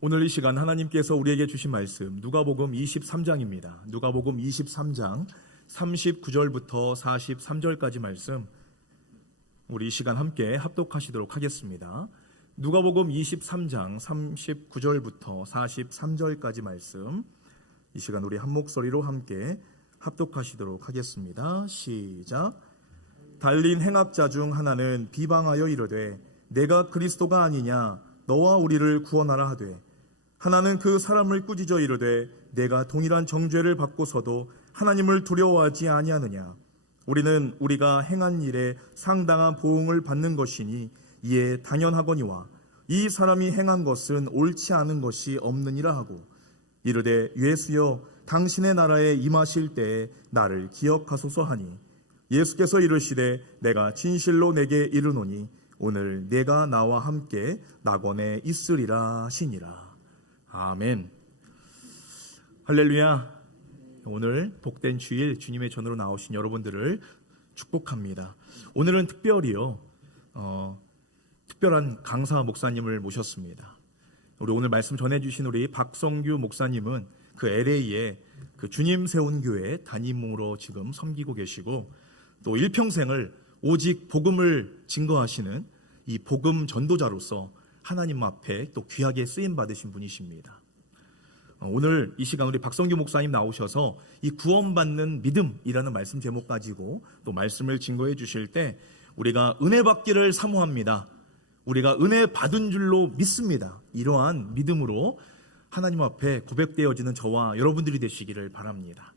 오늘 이 시간 하나님께서 우리에게 주신 말씀 누가복음 23장입니다. 누가복음 23장 39절부터 43절까지 말씀 우리 이 시간 함께 합독하시도록 하겠습니다. 누가복음 23장 39절부터 43절까지 말씀 이 시간 우리 한 목소리로 함께 합독하시도록 하겠습니다. 시작. 달린 행악자 중 하나는 비방하여 이르되 내가 그리스도가 아니냐 너와 우리를 구원하라 하되 하나는 그 사람을 꾸짖어 이르되 내가 동일한 정죄를 받고서도 하나님을 두려워하지 아니하느냐 우리는 우리가 행한 일에 상당한 보응을 받는 것이니 이에 당연하거니와 이 사람이 행한 것은 옳지 않은 것이 없느니라 하고 이르되 예수여 당신의 나라에 임하실 때에 나를 기억하소서 하니 예수께서 이르시되 내가 진실로 내게 이르노니 오늘 내가 나와 함께 낙원에 있으리라 하시니라. 아멘. 할렐루야. 오늘 복된 주일 주님의 전으로 나오신 여러분들을 축복합니다. 오늘은 특별히요 특별한 강사 목사님을 모셨습니다. 우리 오늘 말씀 전해주신 우리 박성규 목사님은 그 LA에 그 주님 세운 교회 담임으로 지금 섬기고 계시고 또 일평생을 오직 복음을 증거하시는 이 복음 전도자로서 하나님 앞에 또 귀하게 쓰임 받으신 분이십니다. 오늘 이 시간 우리 박성규 목사님 나오셔서 이 구원받는 믿음이라는 말씀 제목 가지고 또 말씀을 증거해 주실 때 우리가 은혜 받기를 사모합니다. 우리가 은혜 받은 줄로 믿습니다. 이러한 믿음으로 하나님 앞에 고백되어지는 저와 여러분들이 되시기를 바랍니다.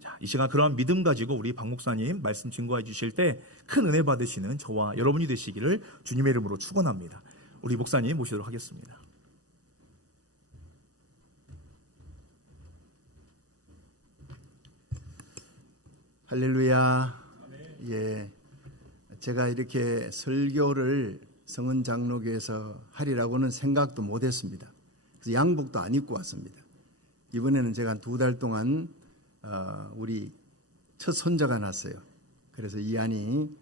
자, 이 시간 그러한 믿음 가지고 우리 박 목사님 말씀 증거해 주실 때 큰 은혜 받으시는 저와 여러분이 되시기를 주님의 이름으로 축원합니다. 우리 목사님 모시도록 하겠습니다. 할렐루야. 예, 제가 이렇게 설교를 성은 장로교에서 하리라고는 생각도 못했습니다. 그래서 양복도 안 입고 왔습니다. 이번에는 제가 한 2달 동안 우리 첫 손자가 났어요. 그래서 이 안이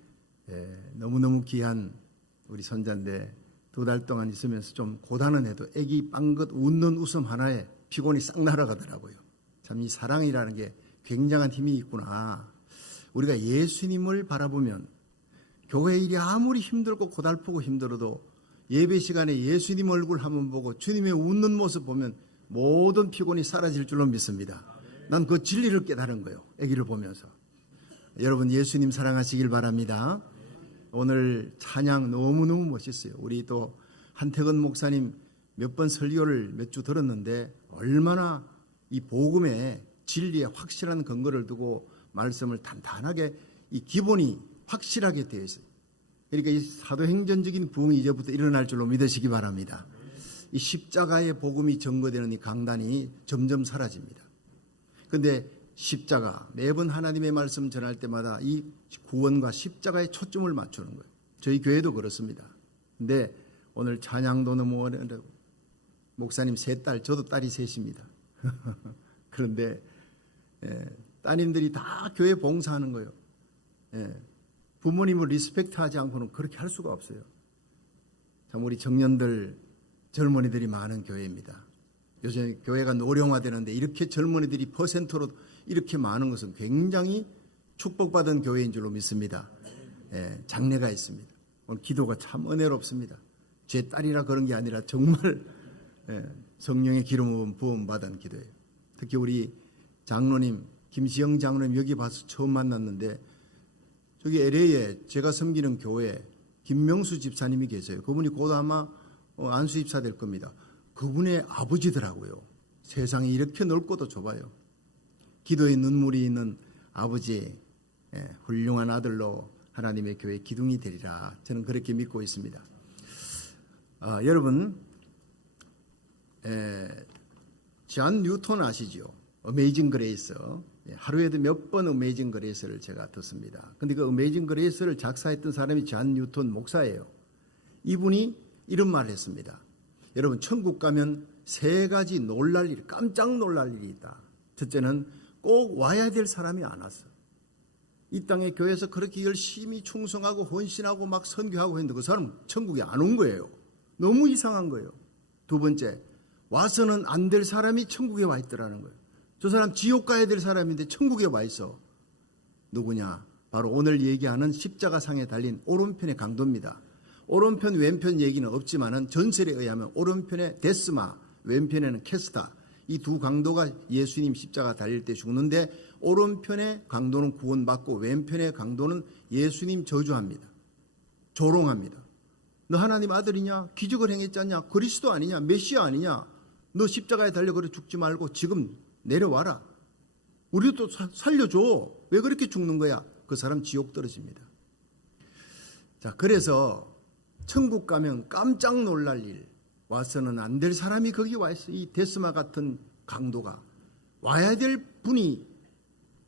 너무너무 귀한 우리 손자인데 2달 동안 있으면서 좀 고단은 해도 애기 빵긋 웃는 웃음 하나에 피곤이 싹 날아가더라고요. 참 이 사랑이라는 게 굉장한 힘이 있구나. 우리가 예수님을 바라보면 교회 일이 아무리 힘들고 고달프고 힘들어도 예배 시간에 예수님 얼굴 한번 보고 주님의 웃는 모습 보면 모든 피곤이 사라질 줄로 믿습니다. 난 그 진리를 깨달은 거예요. 아기를 보면서. 여러분 예수님 사랑하시길 바랍니다. 오늘 찬양 너무너무 멋있어요. 우리 또 한태근 목사님 몇 번 설교를 몇 주 들었는데 얼마나 이 복음의 진리에 확실한 근거를 두고 말씀을 단단하게 이 기본이 확실하게 되어 있어요. 그러니까 이 사도행전적인 부흥이 이제부터 일어날 줄로 믿으시기 바랍니다. 이 십자가의 복음이 증거되는 이 강단이 점점 사라집니다. 그런데 십자가 매번 하나님의 말씀 전할 때마다 이 구원과 십자가에 초점을 맞추는 거예요. 저희 교회도 그렇습니다. 근데 오늘 찬양도 너무 어려운데 목사님 3딸, 저도 딸이 3입니다. 그런데 따님들이 다 교회 봉사하는 거예요. 부모님을 리스펙트하지 않고는 그렇게 할 수가 없어요. 참 우리 청년들, 젊은이들이 많은 교회입니다. 요즘 교회가 노령화되는데 이렇게 젊은이들이 퍼센트로 이렇게 많은 것은 굉장히 축복받은 교회인 줄로 믿습니다. 장래가 있습니다. 오늘 기도가 참 은혜롭습니다. 제 딸이라 그런 게 아니라 정말 성령의 기름 부음 받은 기도예요. 특히 우리 장로님 김시영 장로님 여기 봐서 처음 만났는데 저기 LA에 제가 섬기는 교회 김명수 집사님이 계세요. 그분이 곧 아마 안수 집사 될 겁니다. 그분의 아버지더라고요. 세상이 이렇게 넓고도 좁아요. 기도에 눈물이 있는 아버지, 훌륭한 아들로 하나님의 교회 기둥이 되리라. 저는 그렇게 믿고 있습니다. 여러분, 존 뉴턴 아시죠? 어메이징 그레이스. 하루에도 몇 번 어메이징 그레이스를 제가 듣습니다. 근데 그 어메이징 그레이스를 작사했던 사람이 존 뉴턴 목사예요. 이분이 이런 말을 했습니다. 여러분 천국 가면 3가지 놀랄 일, 깜짝 놀랄 일이 있다. 첫째는 꼭 와야 될 사람이 안 왔어. 이 땅에 교회에서 그렇게 열심히 충성하고 헌신하고 막 선교하고 했는데 그 사람 천국에 안 온 거예요. 너무 이상한 거예요. 두 번째, 와서는 안 될 사람이 천국에 와 있더라는 거예요. 저 사람 지옥 가야 될 사람인데 천국에 와 있어. 누구냐? 바로 오늘 얘기하는 십자가상에 달린 오른편의 강도입니다. 오른편 왼편 얘기는 없지만은 전설에 의하면 오른편에 데스마, 왼편에는 캐스타, 이 두 강도가 예수님 십자가 달릴 때 죽는데 오른편의 강도는 구원받고 왼편의 강도는 예수님 저주합니다. 조롱합니다. 너 하나님 아들이냐? 기적을 행했지 않냐? 그리스도 아니냐? 메시아 아니냐? 너 십자가에 달려 그래 죽지 말고 지금 내려와라. 우리도 또 살려줘. 왜 그렇게 죽는 거야? 그 사람 지옥 떨어집니다. 자, 그래서 천국 가면 깜짝 놀랄 일, 와서는 안 될 사람이 거기 와 있어. 이 데스마 같은 강도가 와야 될 분이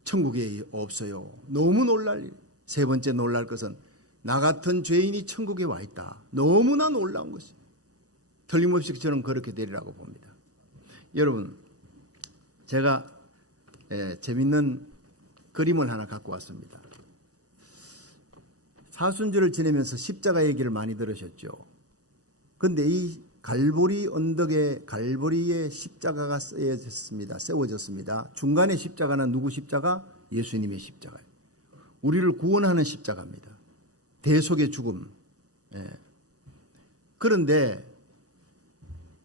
천국에 없어요. 너무 놀랄 일. 세 번째 놀랄 것은 나 같은 죄인이 천국에 와 있다. 너무나 놀라운 것이. 틀림없이 저는 그렇게 되리라고 봅니다. 여러분, 제가 재밌는 그림을 하나 갖고 왔습니다. 사순절을 지내면서 십자가 얘기를 많이 들으셨죠. 그런데 이 갈보리 언덕에 갈보리에 십자가가 세워졌습니다. 중간에 십자가는 누구 십자가? 예수님의 십자가예요. 우리를 구원하는 십자가입니다. 대속의 죽음. 그런데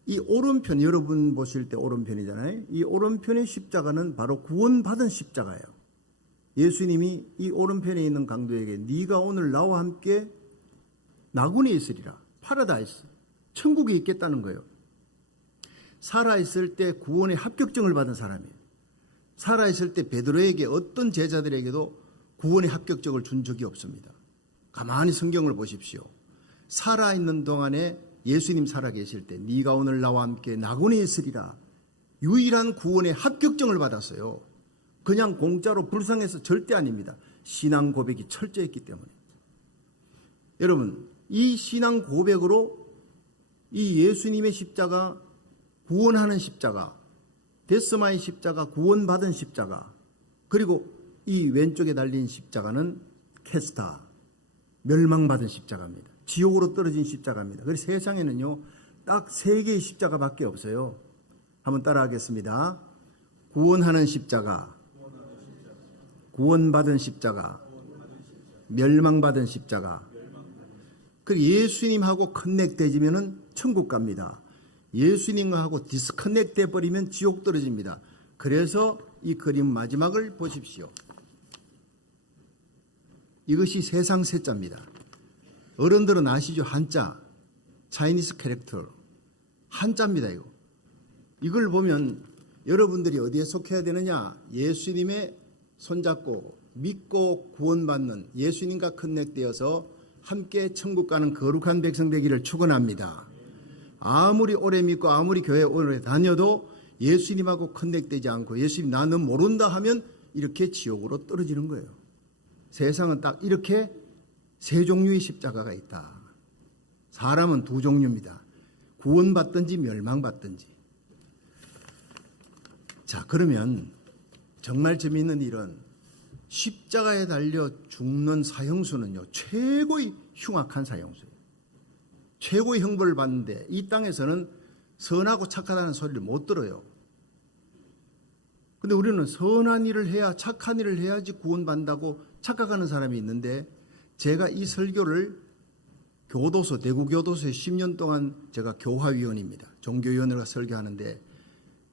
이 오른편, 여러분 보실 때 오른편이잖아요. 이 오른편의 십자가는 바로 구원받은 십자가예요. 예수님이 이 오른편에 있는 강도에게 네가 오늘 나와 함께 나군에 있으리라. 파라다이스. 천국에 있겠다는 거예요. 살아있을 때 구원의 합격증을 받은 사람이에요. 살아있을 때 베드로에게 어떤 제자들에게도 구원의 합격증을 준 적이 없습니다. 가만히 성경을 보십시오. 살아있는 동안에 예수님 살아계실 때 네가 오늘 나와 함께 나군에 있으리라. 유일한 구원의 합격증을 받았어요. 그냥 공짜로 불쌍해서 절대 아닙니다. 신앙 고백이 철저했기 때문에. 여러분, 이 신앙 고백으로 이 예수님의 십자가, 구원하는 십자가, 데스마의 십자가, 구원받은 십자가, 그리고 이 왼쪽에 달린 십자가는 캐스타, 멸망받은 십자가입니다. 지옥으로 떨어진 십자가입니다. 그래서 세상에는요, 딱 세 개의 십자가밖에 없어요. 한번 따라하겠습니다. 구원하는 십자가, 구원받은 십자가, 멸망받은 십자가. 그리고 예수님하고 커넥트되지면은 천국 갑니다. 예수님하고 디스커넥트 돼버리면 지옥 떨어집니다. 그래서 이 그림 마지막을 보십시오. 이것이 세상 세자입니다. 어른들은 아시죠? 한자, 차이니스 캐릭터, 한자입니다. 이걸 보면 여러분들이 어디에 속해야 되느냐? 예수님의 손잡고 믿고 구원받는 예수님과 커넥트되어서 함께 천국 가는 거룩한 백성 되기를 축원합니다. 아무리 오래 믿고 아무리 교회 오래 다녀도 예수님하고 커넥트되지 않고 예수님 나는 모른다 하면 이렇게 지옥으로 떨어지는 거예요. 세상은 딱 이렇게 세 종류의 십자가가 있다. 사람은 두 종류입니다. 구원받든지 멸망받든지. 자, 그러면 정말 재미있는 일은 십자가에 달려 죽는 사형수는요, 최고의 흉악한 사형수예요. 최고의 형벌을 받는데 이 땅에서는 선하고 착하다는 소리를 못 들어요. 근데 우리는 선한 일을 해야, 착한 일을 해야지 구원받는다고 착각하는 사람이 있는데, 제가 이 설교를 교도소, 대구교도소에 10년 동안 제가 교화위원입니다. 종교위원회가 설교하는데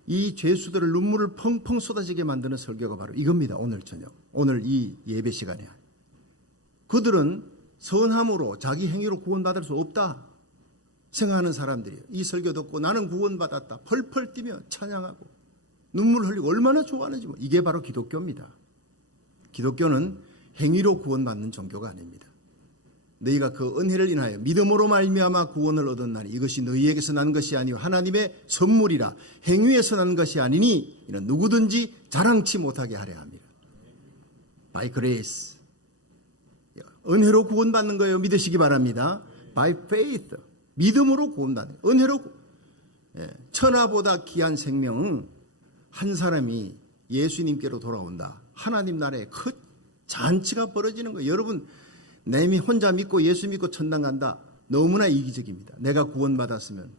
이 죄수들을 눈물을 펑펑 쏟아지게 만드는 설교가 바로 이겁니다. 오늘 저녁, 오늘 이 예배 시간에. 그들은 선함으로 자기 행위로 구원받을 수 없다 생각하는 사람들이에요. 이 설교 듣고 나는 구원받았다 펄펄 뛰며 찬양하고 눈물 흘리고 얼마나 좋아하는지. 이게 바로 기독교입니다. 기독교는 행위로 구원받는 종교가 아닙니다. 너희가 그 은혜를 인하여 믿음으로 말미암아 구원을 얻었나니 이것이 너희에게서 난 것이 아니요 하나님의 선물이라. 행위에서 난 것이 아니니 이는 누구든지 자랑치 못하게 하려 합니다. By grace. 은혜로 구원받는 거예요. 믿으시기 바랍니다. By faith. 믿음으로 구원받는 거예요. 은혜로. 천하보다 귀한 생명은 한 사람이 예수님께로 돌아온다. 하나님 나라에 큰 잔치가 벌어지는 거예요. 여러분, 내미 혼자 믿고 예수 믿고 천당 간다. 너무나 이기적입니다. 내가 구원받았으면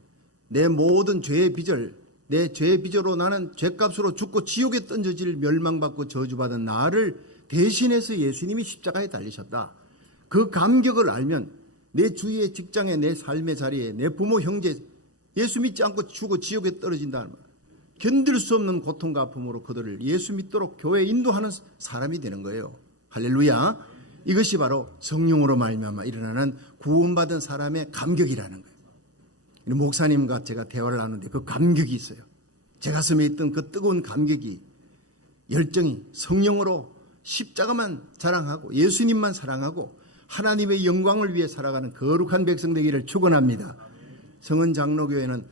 내 모든 죄의 빚을, 내 죄의 빚으로 나는 죄값으로 죽고 지옥에 던져질 멸망받고 저주받은 나를 대신해서 예수님이 십자가에 달리셨다. 그 감격을 알면 내 주위의 직장에, 내 삶의 자리에, 내 부모 형제 예수 믿지 않고 죽어 지옥에 떨어진다는 말. 견딜 수 없는 고통과 아픔으로 그들을 예수 믿도록 교회에 인도하는 사람이 되는 거예요. 할렐루야. 이것이 바로 성령으로 말미암아 일어나는 구원받은 사람의 감격이라는 거예요. 목사님과 제가 대화를 하는데 그 감격이 있어요. 제 가슴에 있던 그 뜨거운 감격이, 열정이 성령으로 십자가만 자랑하고 예수님만 사랑하고 하나님의 영광을 위해 살아가는 거룩한 백성 되기를 축원합니다. 성은 장로교회는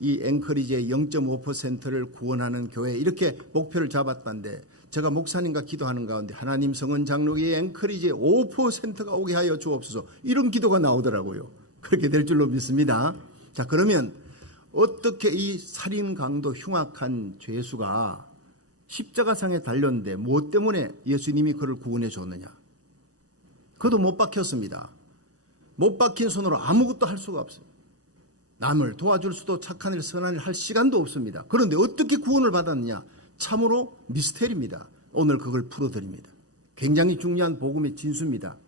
이 앵커리지의 0.5%를 구원하는 교회, 이렇게 목표를 잡았다는데, 제가 목사님과 기도하는 가운데 하나님, 성은 장로교회 앵커리지의 5%가 오게 하여 주옵소서, 이런 기도가 나오더라고요. 그렇게 될 줄로 믿습니다. 자, 그러면 어떻게 이 살인 강도 흉악한 죄수가 십자가상에 달렸는데 무엇 때문에 예수님이 그를 구원해 줬느냐? 그도 못 박혔습니다. 못 박힌 손으로 아무것도 할 수가 없어요. 남을 도와줄 수도, 착한 일, 선한 일 할 시간도 없습니다. 그런데 어떻게 구원을 받았느냐? 참으로 미스테리입니다. 오늘 그걸 풀어드립니다. 굉장히 중요한 복음의 진수입니다.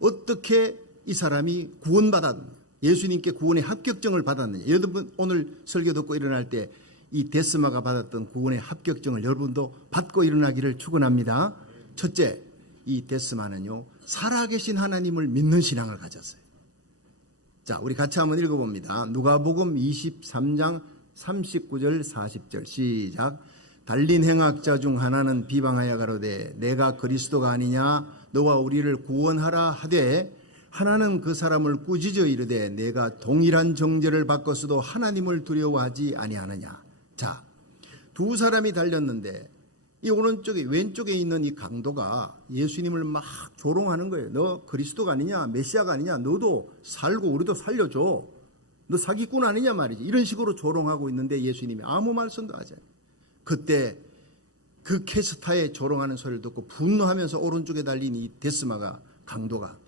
어떻게 이 사람이 구원받았느냐? 예수님께 구원의 합격증을 받았느냐? 여러분 오늘 설교 듣고 일어날 때 이 데스마가 받았던 구원의 합격증을 여러분도 받고 일어나기를 축원합니다. 첫째, 이 데스마는요, 살아계신 하나님을 믿는 신앙을 가졌어요. 자, 우리 같이 한번 읽어봅니다. 누가복음 23장 39절 40절 시작. 달린 행악자 중 하나는 비방하여 가로되 내가 그리스도가 아니냐, 너와 우리를 구원하라 하되, 하나는 그 사람을 꾸짖어 이르되 내가 동일한 정죄를 받고서도 하나님을 두려워하지 아니하느냐. 자, 두 사람이 달렸는데 이 오른쪽에, 왼쪽에 있는 이 강도가 예수님을 막 조롱하는 거예요. 너 그리스도가 아니냐, 메시아가 아니냐, 너도 살고 우리도 살려줘, 너 사기꾼 아니냐 말이지. 이런 식으로 조롱하고 있는데 예수님이 아무 말씀도 하지 않아요. 그때 그 캐스타의 조롱하는 소리를 듣고 분노하면서 오른쪽에 달린 이 데스마가, 강도가,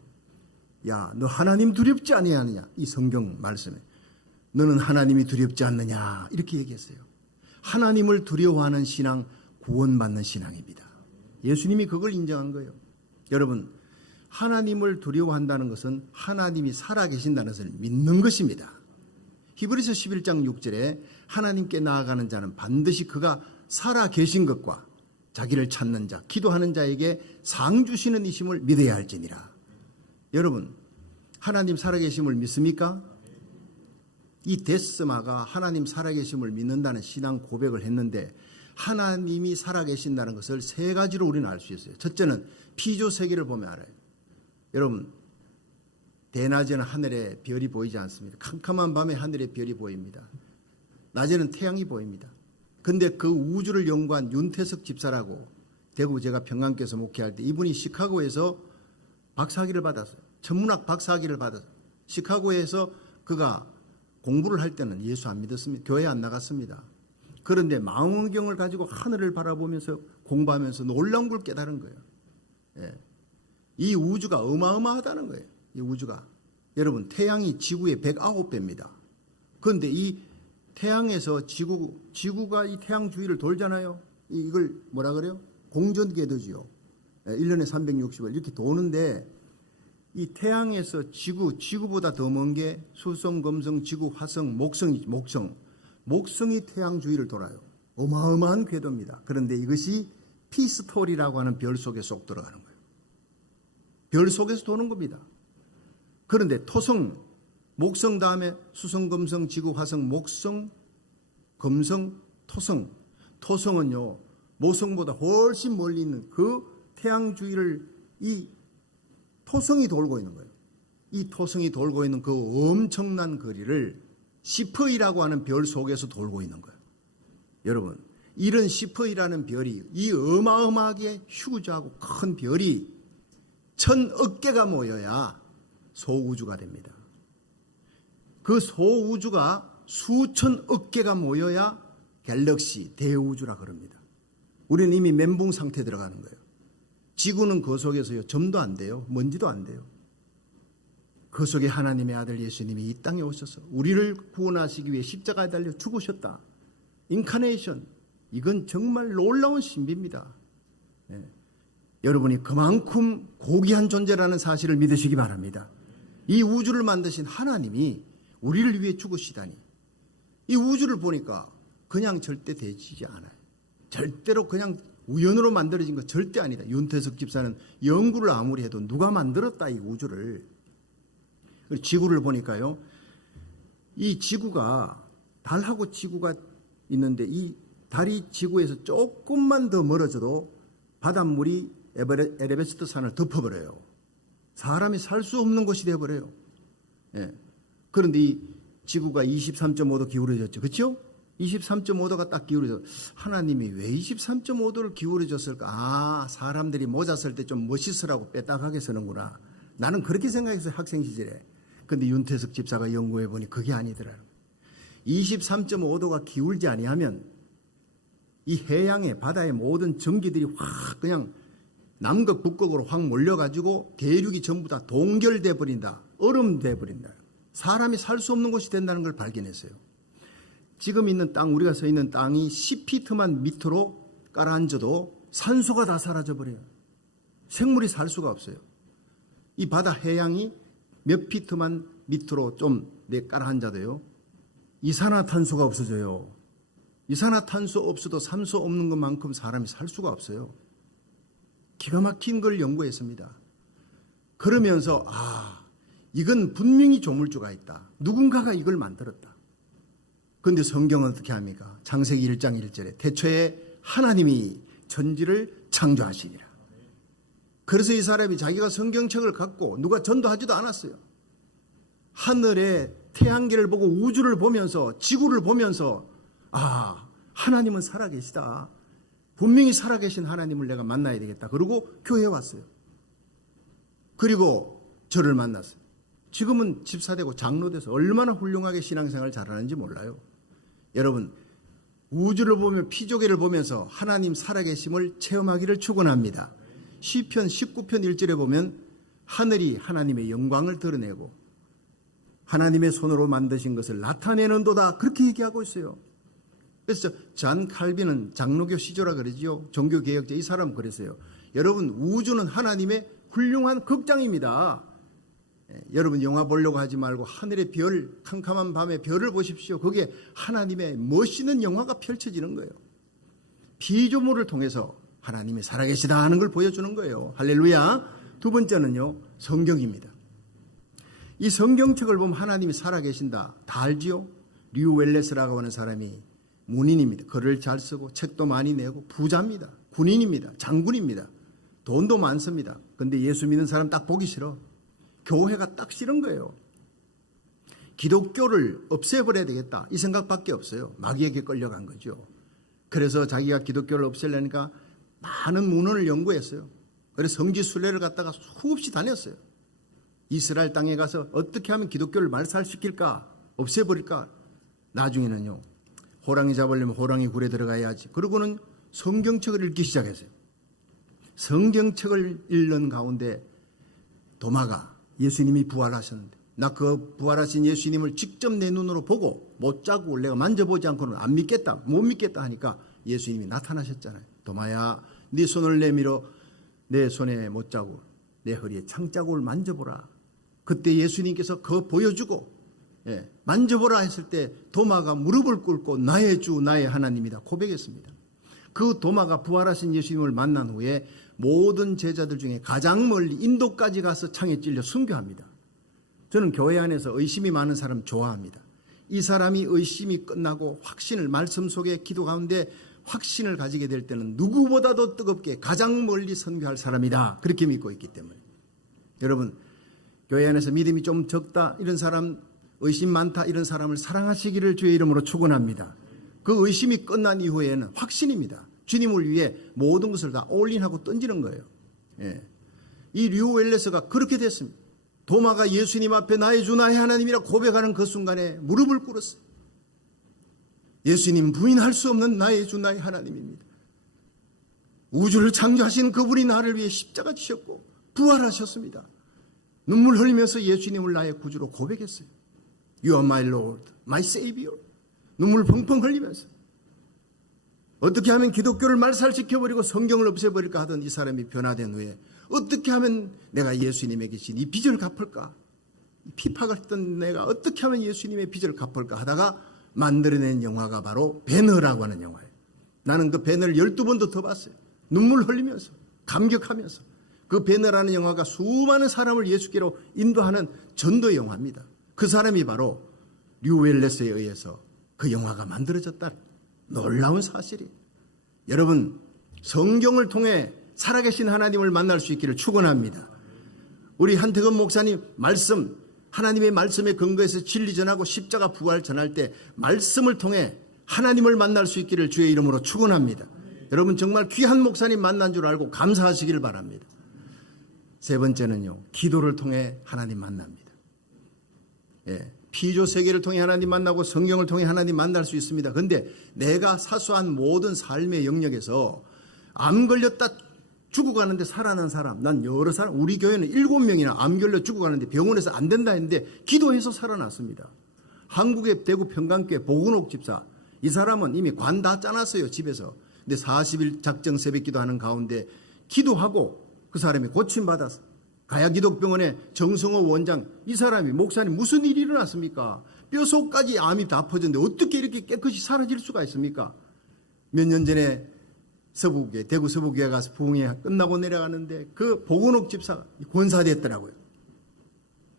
야, 너 하나님 두렵지 아니하느냐? 이 성경 말씀에 너는 하나님이 두렵지 않느냐? 이렇게 얘기했어요. 하나님을 두려워하는 신앙, 구원받는 신앙입니다. 예수님이 그걸 인정한 거예요. 여러분, 하나님을 두려워한다는 것은 하나님이 살아계신다는 것을 믿는 것입니다. 히브리서 11장 6절에 하나님께 나아가는 자는 반드시 그가 살아계신 것과 자기를 찾는 자, 기도하는 자에게 상 주시는 이심을 믿어야 할지니라. 여러분, 하나님 살아계심을 믿습니까? 이 데스마가 하나님 살아계심을 믿는다는 신앙 고백을 했는데, 하나님이 살아계신다는 것을 세 가지로 우리는 알 수 있어요. 첫째는 피조 세계를 보면 알아요. 여러분, 대낮에는 하늘에 별이 보이지 않습니다. 캄캄한 밤에 하늘에 별이 보입니다. 낮에는 태양이 보입니다. 근데 그 우주를 연구한 윤태석 집사라고, 대구 제가 평강교에서 목회할 때 이분이 시카고에서 박사학위를 받았어요. 천문학 박사학위를 받았어요. 시카고에서 그가 공부를 할 때는 예수 안 믿었습니다. 교회 안 나갔습니다. 그런데 망원경을 가지고 하늘을 바라보면서 공부하면서 놀라운 걸 깨달은 거예요. 예. 이 우주가 어마어마하다는 거예요. 이 우주가. 여러분, 태양이 지구의 109배입니다. 그런데 이 태양에서 지구가 이 태양 주위를 돌잖아요. 이걸 뭐라 그래요? 공전궤도지요. 1년에 360일 이렇게 도는데, 이 태양에서 지구보다 더 먼 게 수성, 금성, 지구, 화성, 목성이 태양 주위를 돌아요. 어마어마한 궤도입니다. 그런데 이것이 피스톨이라고 하는 별 속에 쏙 들어가는 거예요. 별 속에서 도는 겁니다. 그런데 토성, 목성 다음에 수성, 금성, 지구, 화성, 목성, 금성, 토성. 토성은요, 모성보다 훨씬 멀리 있는 그 태양 주위를 이 토성이 돌고 있는 거예요. 이 토성이 돌고 있는 그 엄청난 거리를 시퍼이라고 하는 별 속에서 돌고 있는 거예요. 여러분, 이런 시퍼이라는 별이, 이 어마어마하게 휴지하고 큰 별이 1000억 개가 모여야 소우주가 됩니다. 그 소우주가 수천억 개가 모여야 갤럭시, 대우주라 그럽니다. 우리는 이미 멘붕 상태에 들어가는 거예요. 지구는 그 속에서요, 점도 안 돼요. 먼지도 안 돼요. 그 속에 하나님의 아들 예수님이 이 땅에 오셔서 우리를 구원하시기 위해 십자가에 달려 죽으셨다. 인카네이션. 이건 정말 놀라운 신비입니다. 여러분이 그만큼 고귀한 존재라는 사실을 믿으시기 바랍니다. 이 우주를 만드신 하나님이 우리를 위해 죽으시다니. 이 우주를 보니까 그냥 절대 되지 않아요. 절대로 그냥 우연으로 만들어진 거 절대 아니다. 윤태석 집사는 연구를 아무리 해도 누가 만들었다 이 우주를. 그리고 지구를 보니까요. 이 지구가 달하고 지구가 있는데 이 달이 지구에서 조금만 더 멀어져도 바닷물이 에베레스트 산을 덮어버려요. 사람이 살 수 없는 곳이 되어버려요. 그런데 이 지구가 23.5도 기울어졌죠. 그렇죠? 23.5도가 딱 기울어져. 하나님이 왜 23.5도를 기울여줬을까? 아, 사람들이 모자 쓸 때 좀 멋있으라고 빼딱하게 쓰는구나. 나는 그렇게 생각했어요. 학생 시절에. 근데 윤태석 집사가 연구해 보니 그게 아니더라고요. 23.5도가 기울지 아니하면 이 해양의 바다의 모든 전기들이 확 그냥 남극 북극으로 확 몰려가지고 대륙이 전부 다 동결돼 버린다. 얼음 돼 버린다. 사람이 살 수 없는 곳이 된다는 걸 발견했어요. 지금 있는 땅, 우리가 서 있는 땅이 10피트만 밑으로 깔아앉아도 산소가 다 사라져 버려요. 생물이 살 수가 없어요. 이 바다 해양이 몇 피트만 밑으로 좀 깔아앉아도요. 이산화탄소가 없어져요. 이산화탄소 없어도 산소 없는 것만큼 사람이 살 수가 없어요. 기가 막힌 걸 연구했습니다. 그러면서 이건 분명히 조물주가 있다. 누군가가 이걸 만들었다. 그런데 성경은 어떻게 합니까? 창세기 1장 1절에 태초에 하나님이 천지를 창조하시니라. 그래서 이 사람이 자기가 성경책을 갖고 누가 전도하지도 않았어요. 하늘의 태양계를 보고 우주를 보면서 지구를 보면서 하나님은 살아계시다. 분명히 살아계신 하나님을 내가 만나야 되겠다. 그리고 교회에 왔어요. 그리고 저를 만났어요. 지금은 집사되고 장로돼서 얼마나 훌륭하게 신앙생활을 잘하는지 몰라요. 여러분, 우주를 보며 피조계를 보면서 하나님 살아계심을 체험하기를 축원합니다. 시편 19편 1절에 보면 하늘이 하나님의 영광을 드러내고 하나님의 손으로 만드신 것을 나타내는도다. 그렇게 얘기하고 있어요. 그래서 잔 칼빈은 장로교 시조라 그러지요. 종교개혁자 이 사람 그랬어요. 여러분, 우주는 하나님의 훌륭한 극장입니다. 여러분 영화 보려고 하지 말고 하늘의 별, 캄캄한 밤에 별을 보십시오. 그게 하나님의 멋있는 영화가 펼쳐지는 거예요. 피조물을 통해서 하나님이 살아계시다 하는 걸 보여주는 거예요. 할렐루야. 두 번째는요, 성경입니다. 이 성경책을 보면 하나님이 살아계신다. 다 알지요? 류 웰레스라고 하는 사람이 문인입니다. 글을 잘 쓰고 책도 많이 내고 부자입니다. 군인입니다. 장군입니다. 돈도 많습니다. 근데 예수 믿는 사람 딱 보기 싫어. 교회가 딱 싫은 거예요. 기독교를 없애버려야 되겠다. 이 생각밖에 없어요. 마귀에게 끌려간 거죠. 그래서 자기가 기독교를 없애려니까 많은 문헌을 연구했어요. 그래서 성지 순례를 갔다가 수없이 다녔어요. 이스라엘 땅에 가서 어떻게 하면 기독교를 말살시킬까? 없애버릴까? 나중에는요. 호랑이 잡으려면 호랑이 굴에 들어가야지. 그러고는 성경책을 읽기 시작했어요. 성경책을 읽는 가운데 도마가 예수님이 부활하셨는데 나 그 부활하신 예수님을 직접 내 눈으로 보고 못자국을 내가 만져보지 않고는 안 믿겠다, 못 믿겠다 하니까 예수님이 나타나셨잖아요. 도마야, 네 손을 내밀어 내 손에 못자국, 내 허리에 창자국을 만져보라. 그때 예수님께서 그거 보여주고 만져보라 했을 때 도마가 무릎을 꿇고 나의 주 나의 하나님이다 고백했습니다. 그 도마가 부활하신 예수님을 만난 후에 모든 제자들 중에 가장 멀리 인도까지 가서 창에 찔려 순교합니다. 저는 교회 안에서 의심이 많은 사람 좋아합니다. 이 사람이 의심이 끝나고 확신을 말씀 속에 기도 가운데 확신을 가지게 될 때는 누구보다도 뜨겁게 가장 멀리 선교할 사람이다. 그렇게 믿고 있기 때문에. 여러분, 교회 안에서 믿음이 좀 적다 이런 사람, 의심 많다 이런 사람을 사랑하시기를 주의 이름으로 축원합니다. 그 의심이 끝난 이후에는 확신입니다. 주님을 위해 모든 것을 다 올인하고 던지는 거예요. 이 류 웰레스가 그렇게 됐습니다. 도마가 예수님 앞에 나의 주 나의 하나님이라 고백하는 그 순간에 무릎을 꿇었어요. 예수님 부인할 수 없는 나의 주 나의 하나님입니다. 우주를 창조하신 그분이 나를 위해 십자가 지셨고 부활하셨습니다. 눈물 흘리면서 예수님을 나의 구주로 고백했어요. You are my Lord, my Savior. 눈물 펑펑 흘리면서 어떻게 하면 기독교를 말살시켜버리고 성경을 없애버릴까 하던 이 사람이 변화된 후에 어떻게 하면 내가 예수님에게 진 이 빚을 갚을까? 피팍을 했던 내가 어떻게 하면 예수님의 빚을 갚을까 하다가 만들어낸 영화가 바로 배너라고 하는 영화예요. 나는 그 배너를 12번도 더 봤어요. 눈물 흘리면서 감격하면서. 그 배너라는 영화가 수많은 사람을 예수께로 인도하는 전도 영화입니다. 그 사람이 바로 류 웰레스에 의해서 그 영화가 만들어졌다. 놀라운 사실이에요. 여러분, 성경을 통해 살아계신 하나님을 만날 수 있기를 축원합니다. 우리 한태근 목사님 말씀, 하나님의 말씀에 근거해서 진리 전하고 십자가 부활 전할 때 말씀을 통해 하나님을 만날 수 있기를 주의 이름으로 축원합니다. 여러분 정말 귀한 목사님 만난 줄 알고 감사하시기를 바랍니다. 세 번째는요, 기도를 통해 하나님 만납니다. 피조 세계를 통해 하나님 만나고 성경을 통해 하나님 만날 수 있습니다. 그런데 내가 사소한 모든 삶의 영역에서 암 걸렸다 죽어가는데 살아난 사람, 난 여러 사람, 우리 교회는 7명이나 암 걸려 죽어가는데 병원에서 안 된다 했는데 기도해서 살아났습니다. 한국의 대구 평강교회 보근옥 집사, 이 사람은 이미 관 다 짜놨어요, 집에서. 근데 40일 작정 새벽 기도하는 가운데 기도하고 그 사람이 고침받았어. 가야기독병원의 정성호 원장, 이 사람이 목사님 무슨 일이 일어났습니까? 뼈속까지 암이 다 퍼졌는데 어떻게 이렇게 깨끗이 사라질 수가 있습니까? 몇 년 전에 서부교회, 대구 서부교회 가서 부흥회 끝나고 내려가는데 그 보건옥 집사가 권사됐더라고요.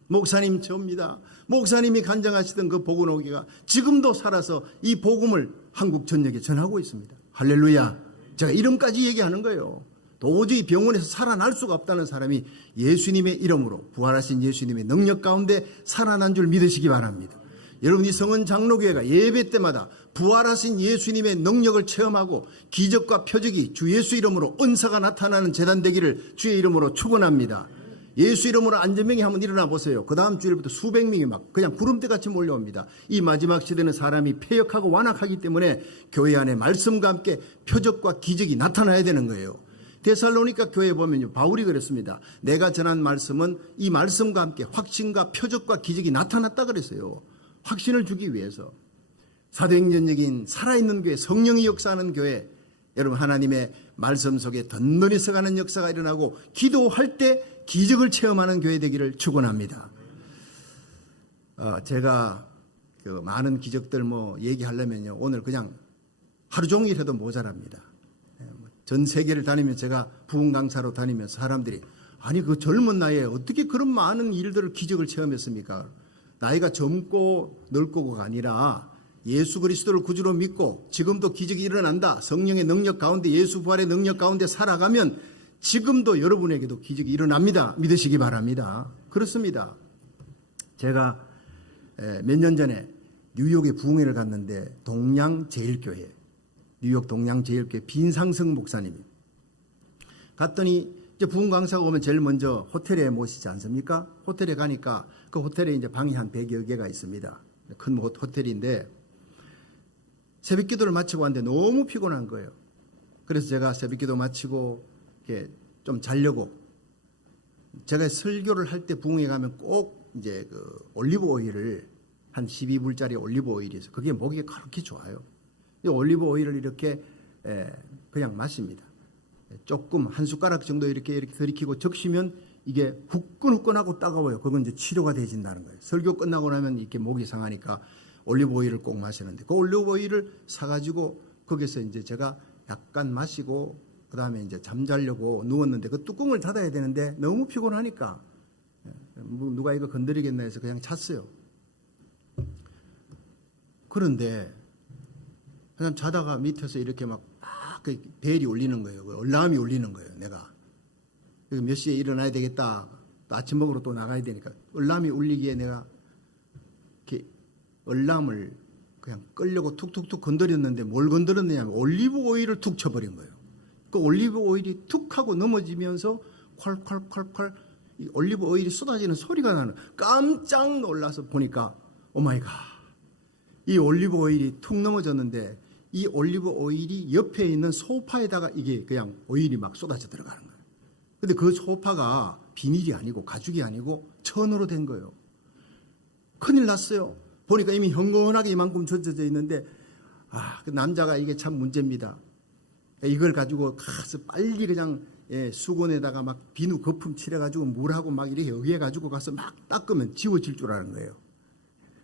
목사님 접니다. 목사님이 간증하시던 그 보건옥이가 지금도 살아서 이 복음을 한국 전역에 전하고 있습니다. 할렐루야. 제가 이름까지 얘기하는 거예요. 도저히 병원에서 살아날 수가 없다는 사람이 예수님의 이름으로 부활하신 예수님의 능력 가운데 살아난 줄 믿으시기 바랍니다. 여러분, 이 성은 장로교회가 예배 때마다 부활하신 예수님의 능력을 체험하고 기적과 표적이 주 예수 이름으로 은사가 나타나는 재단 되기를 주의 이름으로 축원합니다. 예수 이름으로 안전명이 한번 일어나 보세요. 그 다음 주일부터 수백 명이 막 그냥 구름대같이 몰려옵니다. 이 마지막 시대는 사람이 패역하고 완악하기 때문에 교회 안에 말씀과 함께 표적과 기적이 나타나야 되는 거예요. 데살로니가 교회에 보면요, 바울이 그랬습니다. 내가 전한 말씀은 이 말씀과 함께 확신과 표적과 기적이 나타났다 그랬어요. 확신을 주기 위해서. 사도행전적인 살아있는 교회, 성령이 역사하는 교회, 여러분 하나님의 말씀 속에 던던히 서가는 역사가 일어나고 기도할 때 기적을 체험하는 교회 되기를 축원합니다. 제가 그 많은 기적들 얘기하려면요, 오늘 그냥 하루 종일 해도 모자랍니다. 전 세계를 다니면 제가 부흥 강사로 다니면서 사람들이 아니 그 젊은 나이에 어떻게 그런 많은 일들을 기적을 체험했습니까? 나이가 젊고 늙고가 아니라 예수 그리스도를 구주로 믿고 지금도 기적이 일어난다. 성령의 능력 가운데 예수 부활의 능력 가운데 살아가면 지금도 여러분에게도 기적이 일어납니다. 믿으시기 바랍니다. 그렇습니다. 제가 몇 년 전에 뉴욕에 부흥회를 갔는데 동양제일교회, 뉴욕 동양제일교회 빈상성 목사님이 갔더니 이제 부흥 강사가 오면 제일 먼저 호텔에 모시지 않습니까? 호텔에 가니까 그 호텔에 이제 방이 한 100여 개가 있습니다. 큰 호텔인데 새벽 기도를 마치고 왔는데 너무 피곤한 거예요. 그래서 제가 새벽 기도 마치고 이렇게 좀 자려고, 제가 설교를 할 때 부흥회 가면 꼭 이제 그 올리브 오일을 한 12불짜리 올리브 오일이 있어요. 그게 목에 그렇게 좋아요. 이 올리브 오일을 이렇게 그냥 마십니다. 조금 한 숟가락 정도 이렇게 들이키고 적시면 이게 후끈후끈하고 따가워요. 그건 이제 치료가 되진다는 거예요. 설교 끝나고 나면 이렇게 목이 상하니까 올리브 오일을 꼭 마시는데 그 올리브 오일을 사가지고 거기서 이제 제가 약간 마시고 그 다음에 이제 잠자려고 누웠는데 그 뚜껑을 닫아야 되는데 너무 피곤하니까 누가 이거 건드리겠나 해서 그냥 잤어요. 그런데 그냥 자다가 밑에서 이렇게 막 그 벨이 울리는 거예요. 그 얼람이 울리는 거예요. 내가 그래서 몇 시에 일어나야 되겠다. 또 아침 먹으러 또 나가야 되니까 얼람이 울리기에 내가 이렇게 얼람을 그냥 끌려고 툭툭툭 건드렸는데 뭘 건드렸느냐면 올리브 오일을 툭 쳐버린 거예요. 그 올리브 오일이 툭 하고 넘어지면서 콸콸콸콸 이 올리브 오일이 쏟아지는 소리가 나는, 깜짝 놀라서 보니까 오마이갓, 이 올리브 오일이 툭 넘어졌는데 이 올리브 오일이 옆에 있는 소파에다가 이게 그냥 오일이 막 쏟아져 들어가는 거예요. 근데 그 소파가 비닐이 아니고 가죽이 아니고 천으로 된 거예요. 큰일 났어요. 보니까 이미 형건하게 이만큼 젖어져 있는데 그 남자가 이게 참 문제입니다. 이걸 가지고 가서 빨리 그냥 수건에다가 막 비누 거품 칠해가지고 물하고 막 이렇게 여기해가지고 가서 막 닦으면 지워질 줄 아는 거예요.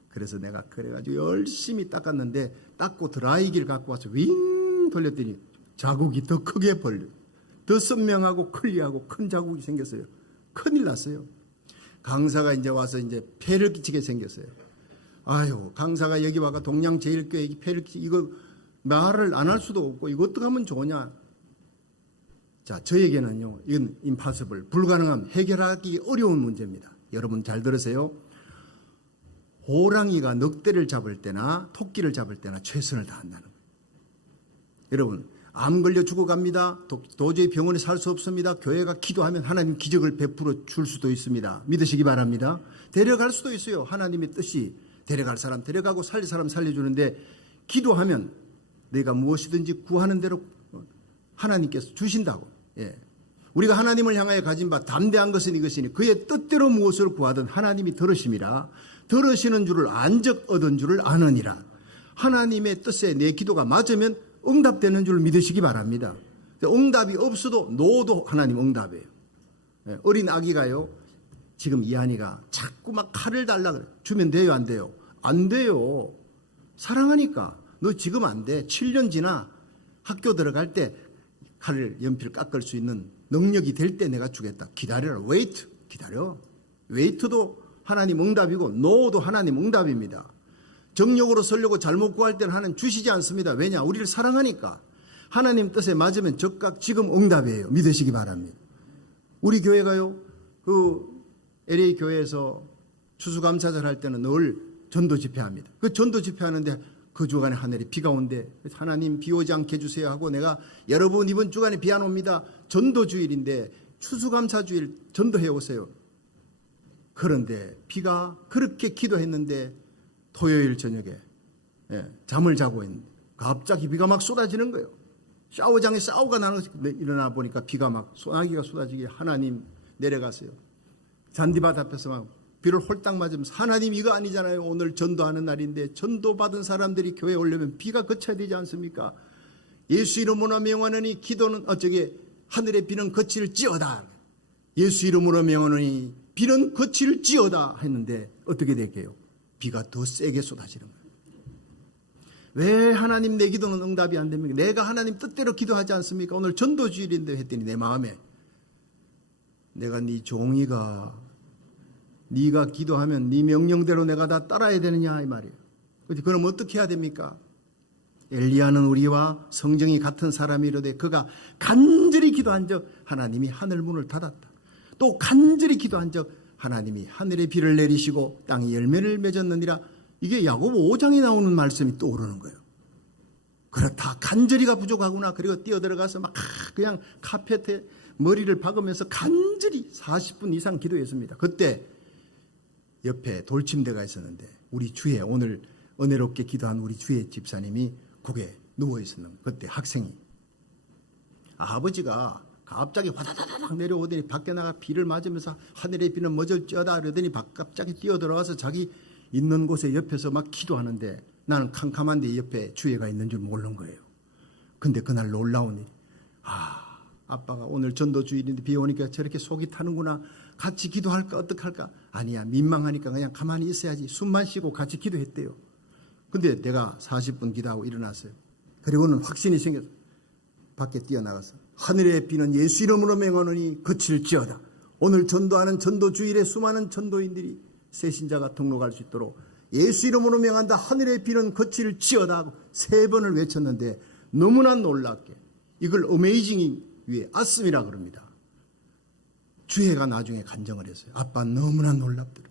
그래서 내가 그래가지고 열심히 닦았는데 닦고 드라이기를 갖고 와서 윙 돌렸더니 자국이 더 크게 벌려, 더 선명하고 클리하고 큰 자국이 생겼어요. 큰일 났어요. 강사가 이제 와서 이제 폐를 끼치게 생겼어요. 아유, 강사가 여기 와가 동양제일교회 폐를 끼치, 이거 말을 안 할 수도 없고 이거 어떻게 하면 좋으냐. 자, 저에게는요, 이건 impossible, 불가능함, 해결하기 어려운 문제입니다. 여러분 잘 들으세요. 호랑이가 늑대를 잡을 때나 토끼를 잡을 때나 최선을 다한다는 거예요. 여러분, 암 걸려 죽어갑니다. 도저히 병원에 살 수 없습니다. 교회가 기도하면 하나님 기적을 베풀어 줄 수도 있습니다. 믿으시기 바랍니다. 데려갈 수도 있어요. 하나님의 뜻이 데려갈 사람 데려가고 살릴 사람 살려주는데, 기도하면 내가 무엇이든지 구하는 대로 하나님께서 주신다고. 우리가 하나님을 향하여 가진 바 담대한 것은 이것이니 그의 뜻대로 무엇을 구하든 하나님이 들으심이라. 들으시는 줄을 안적 얻은 줄을 아느니라. 하나님의 뜻에 내 기도가 맞으면 응답되는 줄 믿으시기 바랍니다. 응답이 없어도 노도 하나님 응답이에요. 어린 아기가요, 지금 이한이가 자꾸 막 칼을 달라 그래. 주면 돼요, 안 돼요? 안 돼요. 사랑하니까. 너 지금 안 돼. 7년 지나 학교 들어갈 때 칼을 연필 깎을 수 있는 능력이 될 때 내가 주겠다. 기다려라. 웨이트. 기다려. 웨이트도 하나님 응답이고 노도 하나님 응답입니다. 정력으로 살려고 잘못 구할 때는 하나님 주시지 않습니다. 왜냐? 우리를 사랑하니까. 하나님 뜻에 맞으면 즉각 지금 응답이에요. 믿으시기 바랍니다. 우리 교회가요, LA 교회에서 추수감사절 할 때는 늘 전도 집회합니다. 그 전도 집회하는데 그 주간에 하늘에 비가 온대. 하나님 비 오지 않게 해주세요 하고, 내가 여러분 이번 주간에 비 안 옵니다. 전도주일인데 추수감사주일 전도해 오세요. 그런데 비가, 그렇게 기도했는데 토요일 저녁에 잠을 자고 있는데 갑자기 비가 막 쏟아지는 거예요. 샤워장에 샤워가 나는 것이, 일어나 보니까 비가 막 소나기가 쏟아지게 하나님 내려갔어요. 잔디밭 앞에서 막 비를 홀딱 맞으면서, 하나님 이거 아니잖아요. 오늘 전도하는 날인데 전도받은 사람들이 교회에 오려면 비가 그쳐야 되지 않습니까? 예수 이름으로 명하노니 기도는 하늘의 비는 그칠지어다. 예수 이름으로 명하노니 비는 그칠지어다 했는데 어떻게 될게요? 비가 더 세게 쏟아지는 거예요. 왜 하나님 내 기도는 응답이 안 됩니까? 내가 하나님 뜻대로 기도하지 않습니까? 오늘 전도주일인데 했더니 내 마음에, 내가 네 종이가 네가 기도하면 네 명령대로 내가 다 따라야 되느냐 이 말이에요. 그럼 어떻게 해야 됩니까? 엘리야는 우리와 성정이 같은 사람이로되 그가 간절히 기도한 적 하나님이 하늘 문을 닫았다. 또 간절히 기도한 적 하나님이 하늘에 비를 내리시고 땅이 열매를 맺었느니라. 이게 야고보 5장에 나오는 말씀이 떠오르는 거예요. 그렇다, 간절히가 부족하구나. 그리고 뛰어들어가서 막 그냥 카펫에 머리를 박으면서 간절히 40분 이상 기도했습니다. 그때 옆에 돌침대가 있었는데 우리 주의, 오늘 은혜롭게 기도한 우리 주의 집사님이 거기에 누워 있었는, 그때 학생이, 아버지가 갑자기 화다다닥 내려오더니 밖에 나가 비를 맞으면서 하늘의 비는 멎을지어다 그러더니 갑자기 뛰어들어와서 자기 있는 곳에 옆에서 막 기도하는데, 나는 캄캄한데 옆에 주애가 있는 줄 모르는 거예요. 근데 그날 놀라운 일이, 아빠가 오늘 전도주일인데 비 오니까 저렇게 속이 타는구나. 같이 기도할까 어떡할까? 아니야, 민망하니까 그냥 가만히 있어야지. 숨만 쉬고 같이 기도했대요. 근데 내가 40분 기도하고 일어났어요. 그리고는 확신이 생겼어요. 밖에 뛰어나가서 하늘의 비는 예수 이름으로 명하노니 그칠지어다. 오늘 전도하는 전도주일에 수많은 전도인들이 새신자가 등록할 수 있도록 예수 이름으로 명한다. 하늘의 비는 그칠지어다 하고 3번을 외쳤는데, 너무나 놀랍게 이걸 어메이징 위에 아씀이라 그럽니다. 주애가 나중에 간증을 했어요. 아빠 너무나 놀랍더라.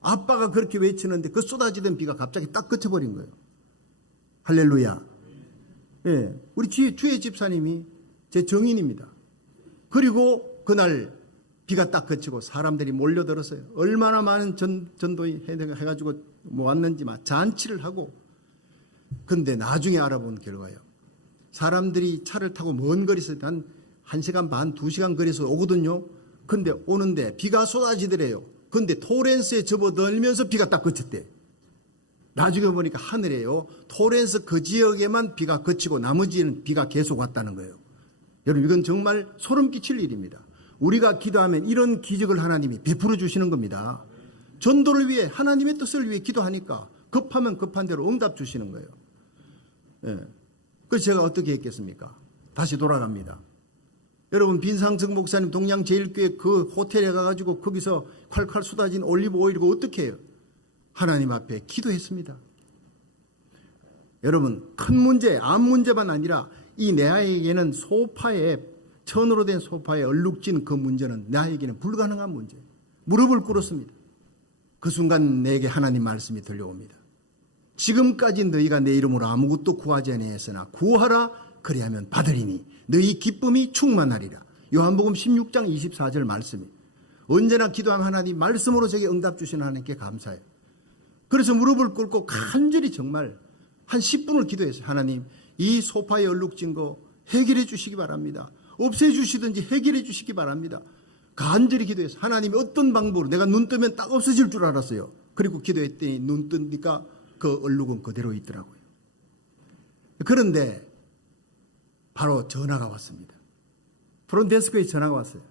아빠가 그렇게 외치는데 그 쏟아지던 비가 갑자기 딱 그쳐버린 거예요. 할렐루야. 우리 주의 집사님이 제 정인입니다. 그리고 그날 비가 딱 그치고 사람들이 몰려들었어요. 얼마나 많은 전도인 해가지고 왔는지 막 잔치를 하고. 근데 나중에 알아본 결과요, 사람들이 차를 타고 먼 거리에서 한 1시간 반, 2시간 거리에서 오거든요. 근데 오는데 비가 쏟아지더래요. 근데 토렌스에 접어들면서 비가 딱 그쳤대. 나중에 보니까 하늘에요. 토렌스 그 지역에만 비가 그치고 나머지는 비가 계속 왔다는 거예요. 여러분, 이건 정말 소름 끼칠 일입니다. 우리가 기도하면 이런 기적을 하나님이 베풀어 주시는 겁니다. 전도를 위해, 하나님의 뜻을 위해 기도하니까 급하면 급한 대로 응답 주시는 거예요. 예. 그래서 제가 어떻게 했겠습니까? 다시 돌아갑니다. 여러분, 빈상승 목사님 동양제일교회 그 호텔에 가가지고 거기서 콸콸 쏟아진 올리브 오일이고 어떻게 해요? 하나님 앞에 기도했습니다. 여러분, 큰 문제, 암 문제만 아니라 이 내 아이에게는 천으로 된 소파에 얼룩진 그 문제는 내 아이에게는 불가능한 문제. 무릎을 꿇었습니다. 그 순간 내게 하나님 말씀이 들려옵니다. 지금까지 너희가 내 이름으로 아무것도 구하지 아니하였으나 구하라 그리하면 받으리니 너희 기쁨이 충만하리라. 요한복음 16장 24절 말씀이. 언제나 기도하면 하나님 말씀으로 제게 응답 주시는 하나님께 감사해요. 그래서 무릎을 꿇고 간절히 정말 한 10분을 기도했어요. 하나님, 이 소파에 얼룩진 거 해결해 주시기 바랍니다. 없애주시든지 해결해 주시기 바랍니다. 간절히 기도했어요. 하나님이 어떤 방법으로, 내가 눈 뜨면 딱 없어질 줄 알았어요. 그리고 기도했더니 눈 뜨니까 그 얼룩은 그대로 있더라고요. 그런데 바로 전화가 왔습니다. 프론데스크에 전화가 왔어요.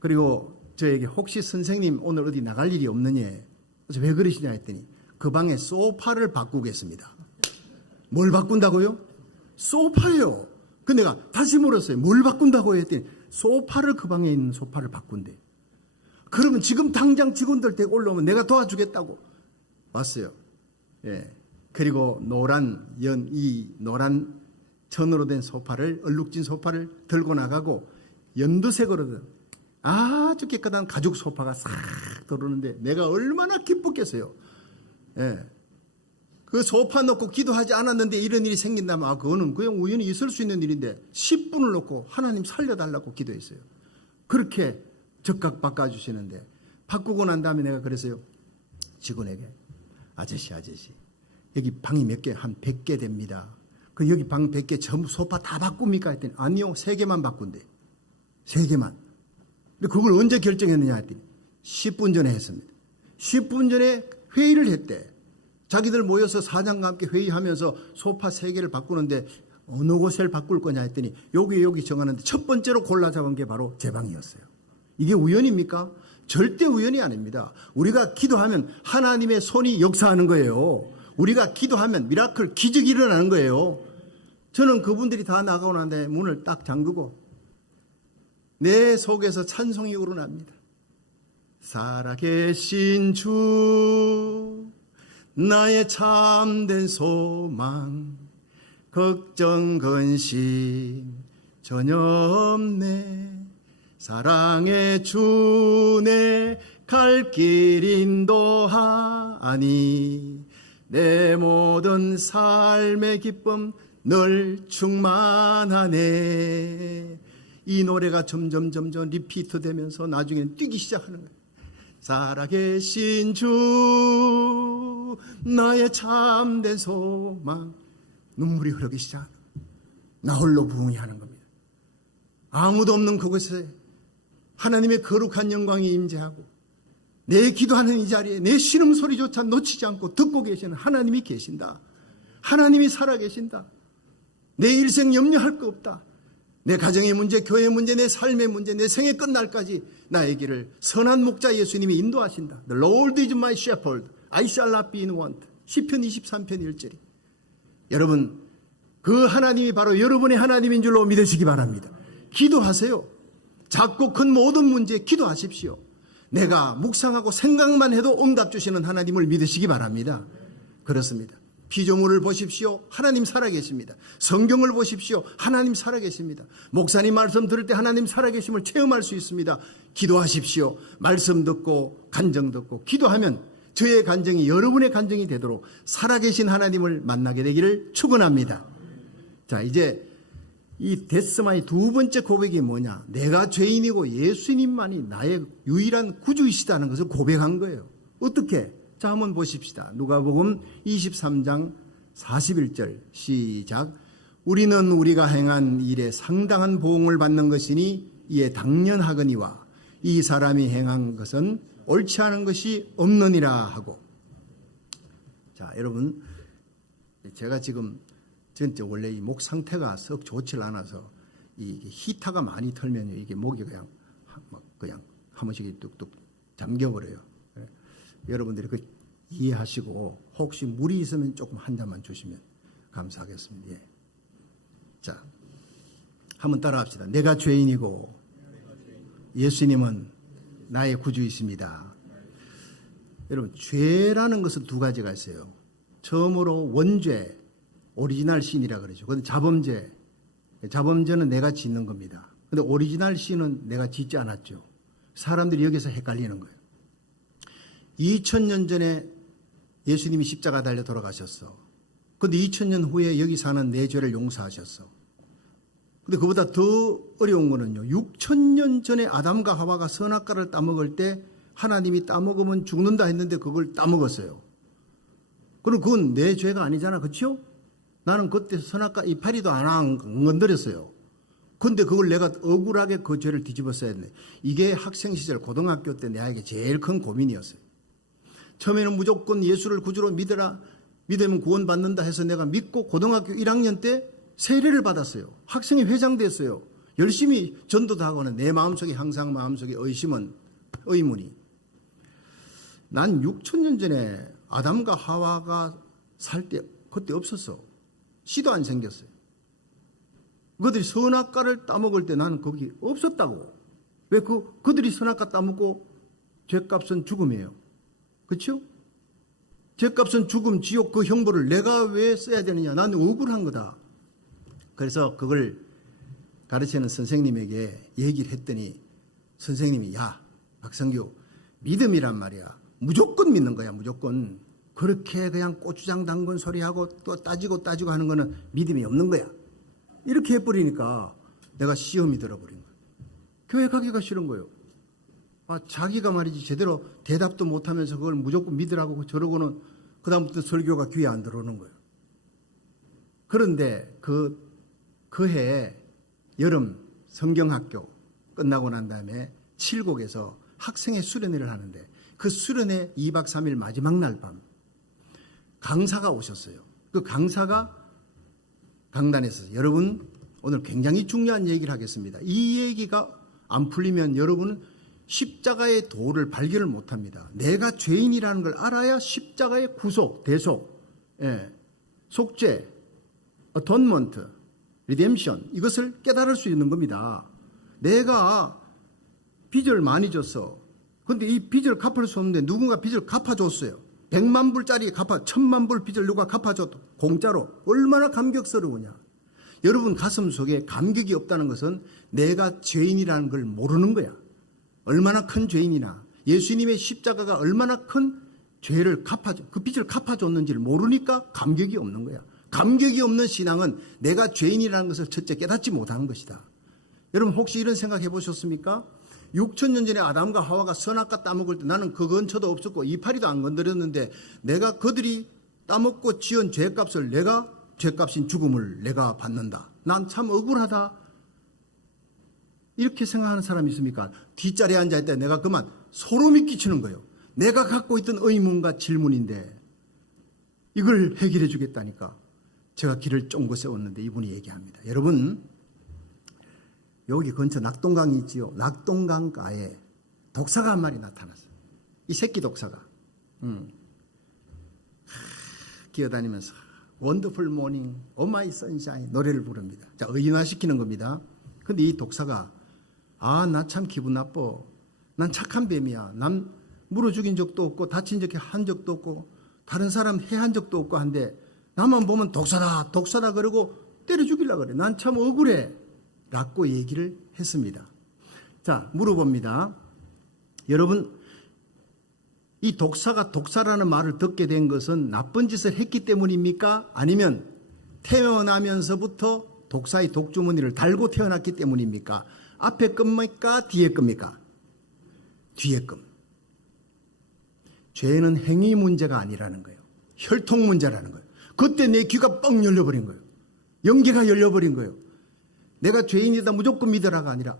그리고 저에게 혹시 선생님 오늘 어디 나갈 일이 없느냐, 그래서 왜 그러시냐 했더니 그 방에 소파를 바꾸겠습니다. 뭘 바꾼다고요? 소파요. 그 내가 다시 물었어요. 뭘 바꾼다고 했더니 소파를, 그 방에 있는 소파를 바꾼대. 그러면 지금 당장 직원들 댁 올라오면 내가 도와주겠다고 왔어요. 예. 그리고 이 노란 천으로 된 소파를, 얼룩진 소파를 들고 나가고 연두색으로 아주 깨끗한 가죽 소파가 싹 들어오는데 내가 얼마나 기뻤겠어요. 예. 그 소파 놓고 기도하지 않았는데 이런 일이 생긴다면 그거는 그냥 우연히 있을 수 있는 일인데 10분을 놓고 하나님 살려달라고 기도했어요. 그렇게 적각 바꿔주시는데 바꾸고 난 다음에 내가 그랬어요. 직원에게 아저씨 여기 방이 몇 개? 한 100개 됩니다. 그 여기 방 100개 전부 소파 다 바꿉니까? 했더니 아니요, 3개만 바꾼대. 3개만. 근데 그걸 언제 결정했느냐 했더니 10분 전에 했습니다. 10분 전에 회의를 했대. 자기들 모여서 사장과 함께 회의하면서 소파 3개를 바꾸는데 어느 곳을 바꿀 거냐 했더니 여기 정하는데 첫 번째로 골라 잡은 게 바로 제 방이었어요. 이게 우연입니까? 절대 우연이 아닙니다. 우리가 기도하면 하나님의 손이 역사하는 거예요. 우리가 기도하면 미라클, 기적이 일어나는 거예요. 저는 그분들이 다 나가고 난 다음에 문을 딱 잠그고 내 속에서 찬송이 우러납니다. 살아계신 주, 나의 참된 소망, 걱정 근심 전혀 없네. 사랑의 주 내 갈 길 인도하니 내 모든 삶의 기쁨 늘 충만하네. 이 노래가 점점 리피트 되면서 나중에는 뛰기 시작하는 거예요. 살아계신 주, 나의 참된 소망. 눈물이 흐르기 시작하는 거예요. 나 홀로 부흥하는 겁니다. 아무도 없는 그곳에 하나님의 거룩한 영광이 임재하고 내 기도하는 이 자리에 내 신음소리조차 놓치지 않고 듣고 계시는 하나님이 계신다. 하나님이 살아계신다. 내 일생 염려할 거 없다. 내 가정의 문제, 교회 문제, 내 삶의 문제, 내 생애 끝날까지 나의 길을 선한 목자 예수님이 인도하신다. The Lord is my shepherd. I shall not be in want. 시편 23편 1절이. 여러분, 그 하나님이 바로 여러분의 하나님인 줄로 믿으시기 바랍니다. 기도하세요. 작고 큰 모든 문제에 기도하십시오. 내가 묵상하고 생각만 해도 응답 주시는 하나님을 믿으시기 바랍니다. 그렇습니다. 피조물을 보십시오. 하나님 살아계십니다. 성경을 보십시오. 하나님 살아계십니다. 목사님 말씀 들을 때 하나님 살아계심을 체험할 수 있습니다. 기도하십시오. 말씀 듣고 간증 듣고 기도하면 저의 간증이 여러분의 간증이 되도록 살아계신 하나님을 만나게 되기를 축원합니다. 자, 이제 이 데스마의 두 번째 고백이 뭐냐? 내가 죄인이고 예수님만이 나의 유일한 구주이시다는 것을 고백한 거예요. 어떻게? 자, 한번 보십시다. 누가복음 23장 41절 시작. 우리는 우리가 행한 일에 상당한 보응을 받는 것이니 이에 당연하거니와 이 사람이 행한 것은 옳지 않은 것이 없느니라 하고. 자, 여러분, 제가 지금 진짜 원래 이 목 상태가 썩 좋질 않아서 이 히타가 많이 털면요 이게 목이 그냥 한 번씩 뚝뚝 잠겨버려요. 여러분들이 그 이해하시고 혹시 물이 있으면 조금 한 잔만 주시면 감사하겠습니다. 예. 자, 한번 따라합시다. 내가 죄인이고 예수님은 나의 구주이십니다. 여러분, 죄라는 것은 두 가지가 있어요. 처음으로 원죄, 오리지널 신이라 그러죠. 그런데 자범죄는 내가 짓는 겁니다. 근데 오리지널 신은 내가 짓지 않았죠. 사람들이 여기서 헷갈리는 거예요. 2000년 전에 예수님이 십자가 달려 돌아가셨어. 근데 2000년 후에 여기 사는 내 죄를 용서하셨어. 근데 그보다 더 어려운 거는요, 6000년 전에 아담과 하와가 선악과를 따먹을 때 하나님이 따먹으면 죽는다 했는데 그걸 따먹었어요. 그럼 그건 내 죄가 아니잖아. 그렇죠? 나는 그때 선악과 이파리도 안 건드렸어요. 근데 그걸 내가 억울하게 그 죄를 뒤집어 써야 했네. 이게 학생 시절 고등학교 때 내에게 제일 큰 고민이었어요. 처음에는 무조건 예수를 구주로 믿으라, 믿으면 구원받는다 해서 내가 믿고 고등학교 1학년 때 세례를 받았어요. 학생회 회장 됐어요. 열심히 전도도 하고는 내 마음속에 항상 마음속에 의문이. 난 6000년 전에 아담과 하와가 살 때 그때 없었어. 씨도 안 생겼어요. 그들이 선악과를 따먹을 때 나는 거기 없었다고. 왜 그들이 선악과 따먹고 죄값은 죽음이에요. 그렇죠? 죄값은 죽음, 지옥 그 형벌을 내가 왜 써야 되느냐. 나는 억울한 거다. 그래서 그걸 가르치는 선생님에게 얘기를 했더니 선생님이 야 박성규 믿음이란 말이야. 무조건 믿는 거야. 무조건. 그렇게 그냥 고추장 담근 소리하고 또 따지고 하는 거는 믿음이 없는 거야. 이렇게 해버리니까 내가 시험이 들어버린 거야. 교회 가기가 싫은 거예요. 자기가 말이지 제대로 대답도 못하면서 그걸 무조건 믿으라고 저러고는 그다음부터 설교가 귀에 안 들어오는 거예요. 그런데 그 해에 여름 성경학교 끝나고 난 다음에 칠곡에서 학생회 수련회를 하는데 그 수련회 2박 3일 마지막 날 밤 강사가 오셨어요. 그 강사가 강단에서 여러분 오늘 굉장히 중요한 얘기를 하겠습니다. 이 얘기가 안 풀리면 여러분은 십자가의 도를 발견을 못합니다. 내가 죄인이라는 걸 알아야 십자가의 구속, 대속, 속죄, 어톤먼트, 리뎀션 이것을 깨달을 수 있는 겁니다. 내가 빚을 많이 졌어. 그런데 이 빚을 갚을 수 없는데 누군가 빚을 갚아줬어요. 100만 불짜리 1000만 불 빚을 누가 갚아줬다. 공짜로. 얼마나 감격스러우냐. 여러분 가슴 속에 감격이 없다는 것은 내가 죄인이라는 걸 모르는 거야. 얼마나 큰 죄인이나 예수님의 십자가가 얼마나 큰 죄를 그 빚을 갚아줬는지를 모르니까 감격이 없는 거야. 감격이 없는 신앙은 내가 죄인이라는 것을 첫째 깨닫지 못한 것이다. 여러분 혹시 이런 생각 해보셨습니까? 6000년 전에 아담과 하와가 선악과 따먹을 때 나는 그 근처도 없었고 이파리도 안 건드렸는데 내가 그들이 따먹고 지은 죄값을 죄값인 죽음을 내가 받는다. 난 참 억울하다. 이렇게 생각하는 사람이 있습니까? 뒷자리에 앉아있다 내가 그만 소름이 끼치는 거예요. 내가 갖고 있던 의문과 질문인데 이걸 해결해 주겠다니까 제가 길을 쫑긋 세웠는데 이분이 얘기합니다. 여러분 여기 근처 낙동강이 있지요. 낙동강가에 독사가 한 마리 나타났어요. 이 새끼 독사가 기어다니면서 원더풀 모닝 오마이 선샤인 노래를 부릅니다. 자, 의인화시키는 겁니다. 근데 이 독사가 나 참 기분 나빠. 난 착한 뱀이야. 난 물어 죽인 적도 없고 다친 적 한 적도 없고 다른 사람 해한 적도 없고 한데 나만 보면 독사다 그러고 때려 죽이려고 그래. 난 참 억울해. 라고 얘기를 했습니다. 자, 물어봅니다. 여러분, 이 독사가 독사라는 말을 듣게 된 것은 나쁜 짓을 했기 때문입니까? 아니면 태어나면서부터 독사의 독주머니를 달고 태어났기 때문입니까? 앞에 겁니까? 뒤에 겁니까? 뒤에 겁. 죄는 행위 문제가 아니라는 거예요. 혈통 문제라는 거예요. 그때 내 귀가 뻥 열려버린 거예요. 영계가 열려버린 거예요. 내가 죄인이다 무조건 믿어라가 아니라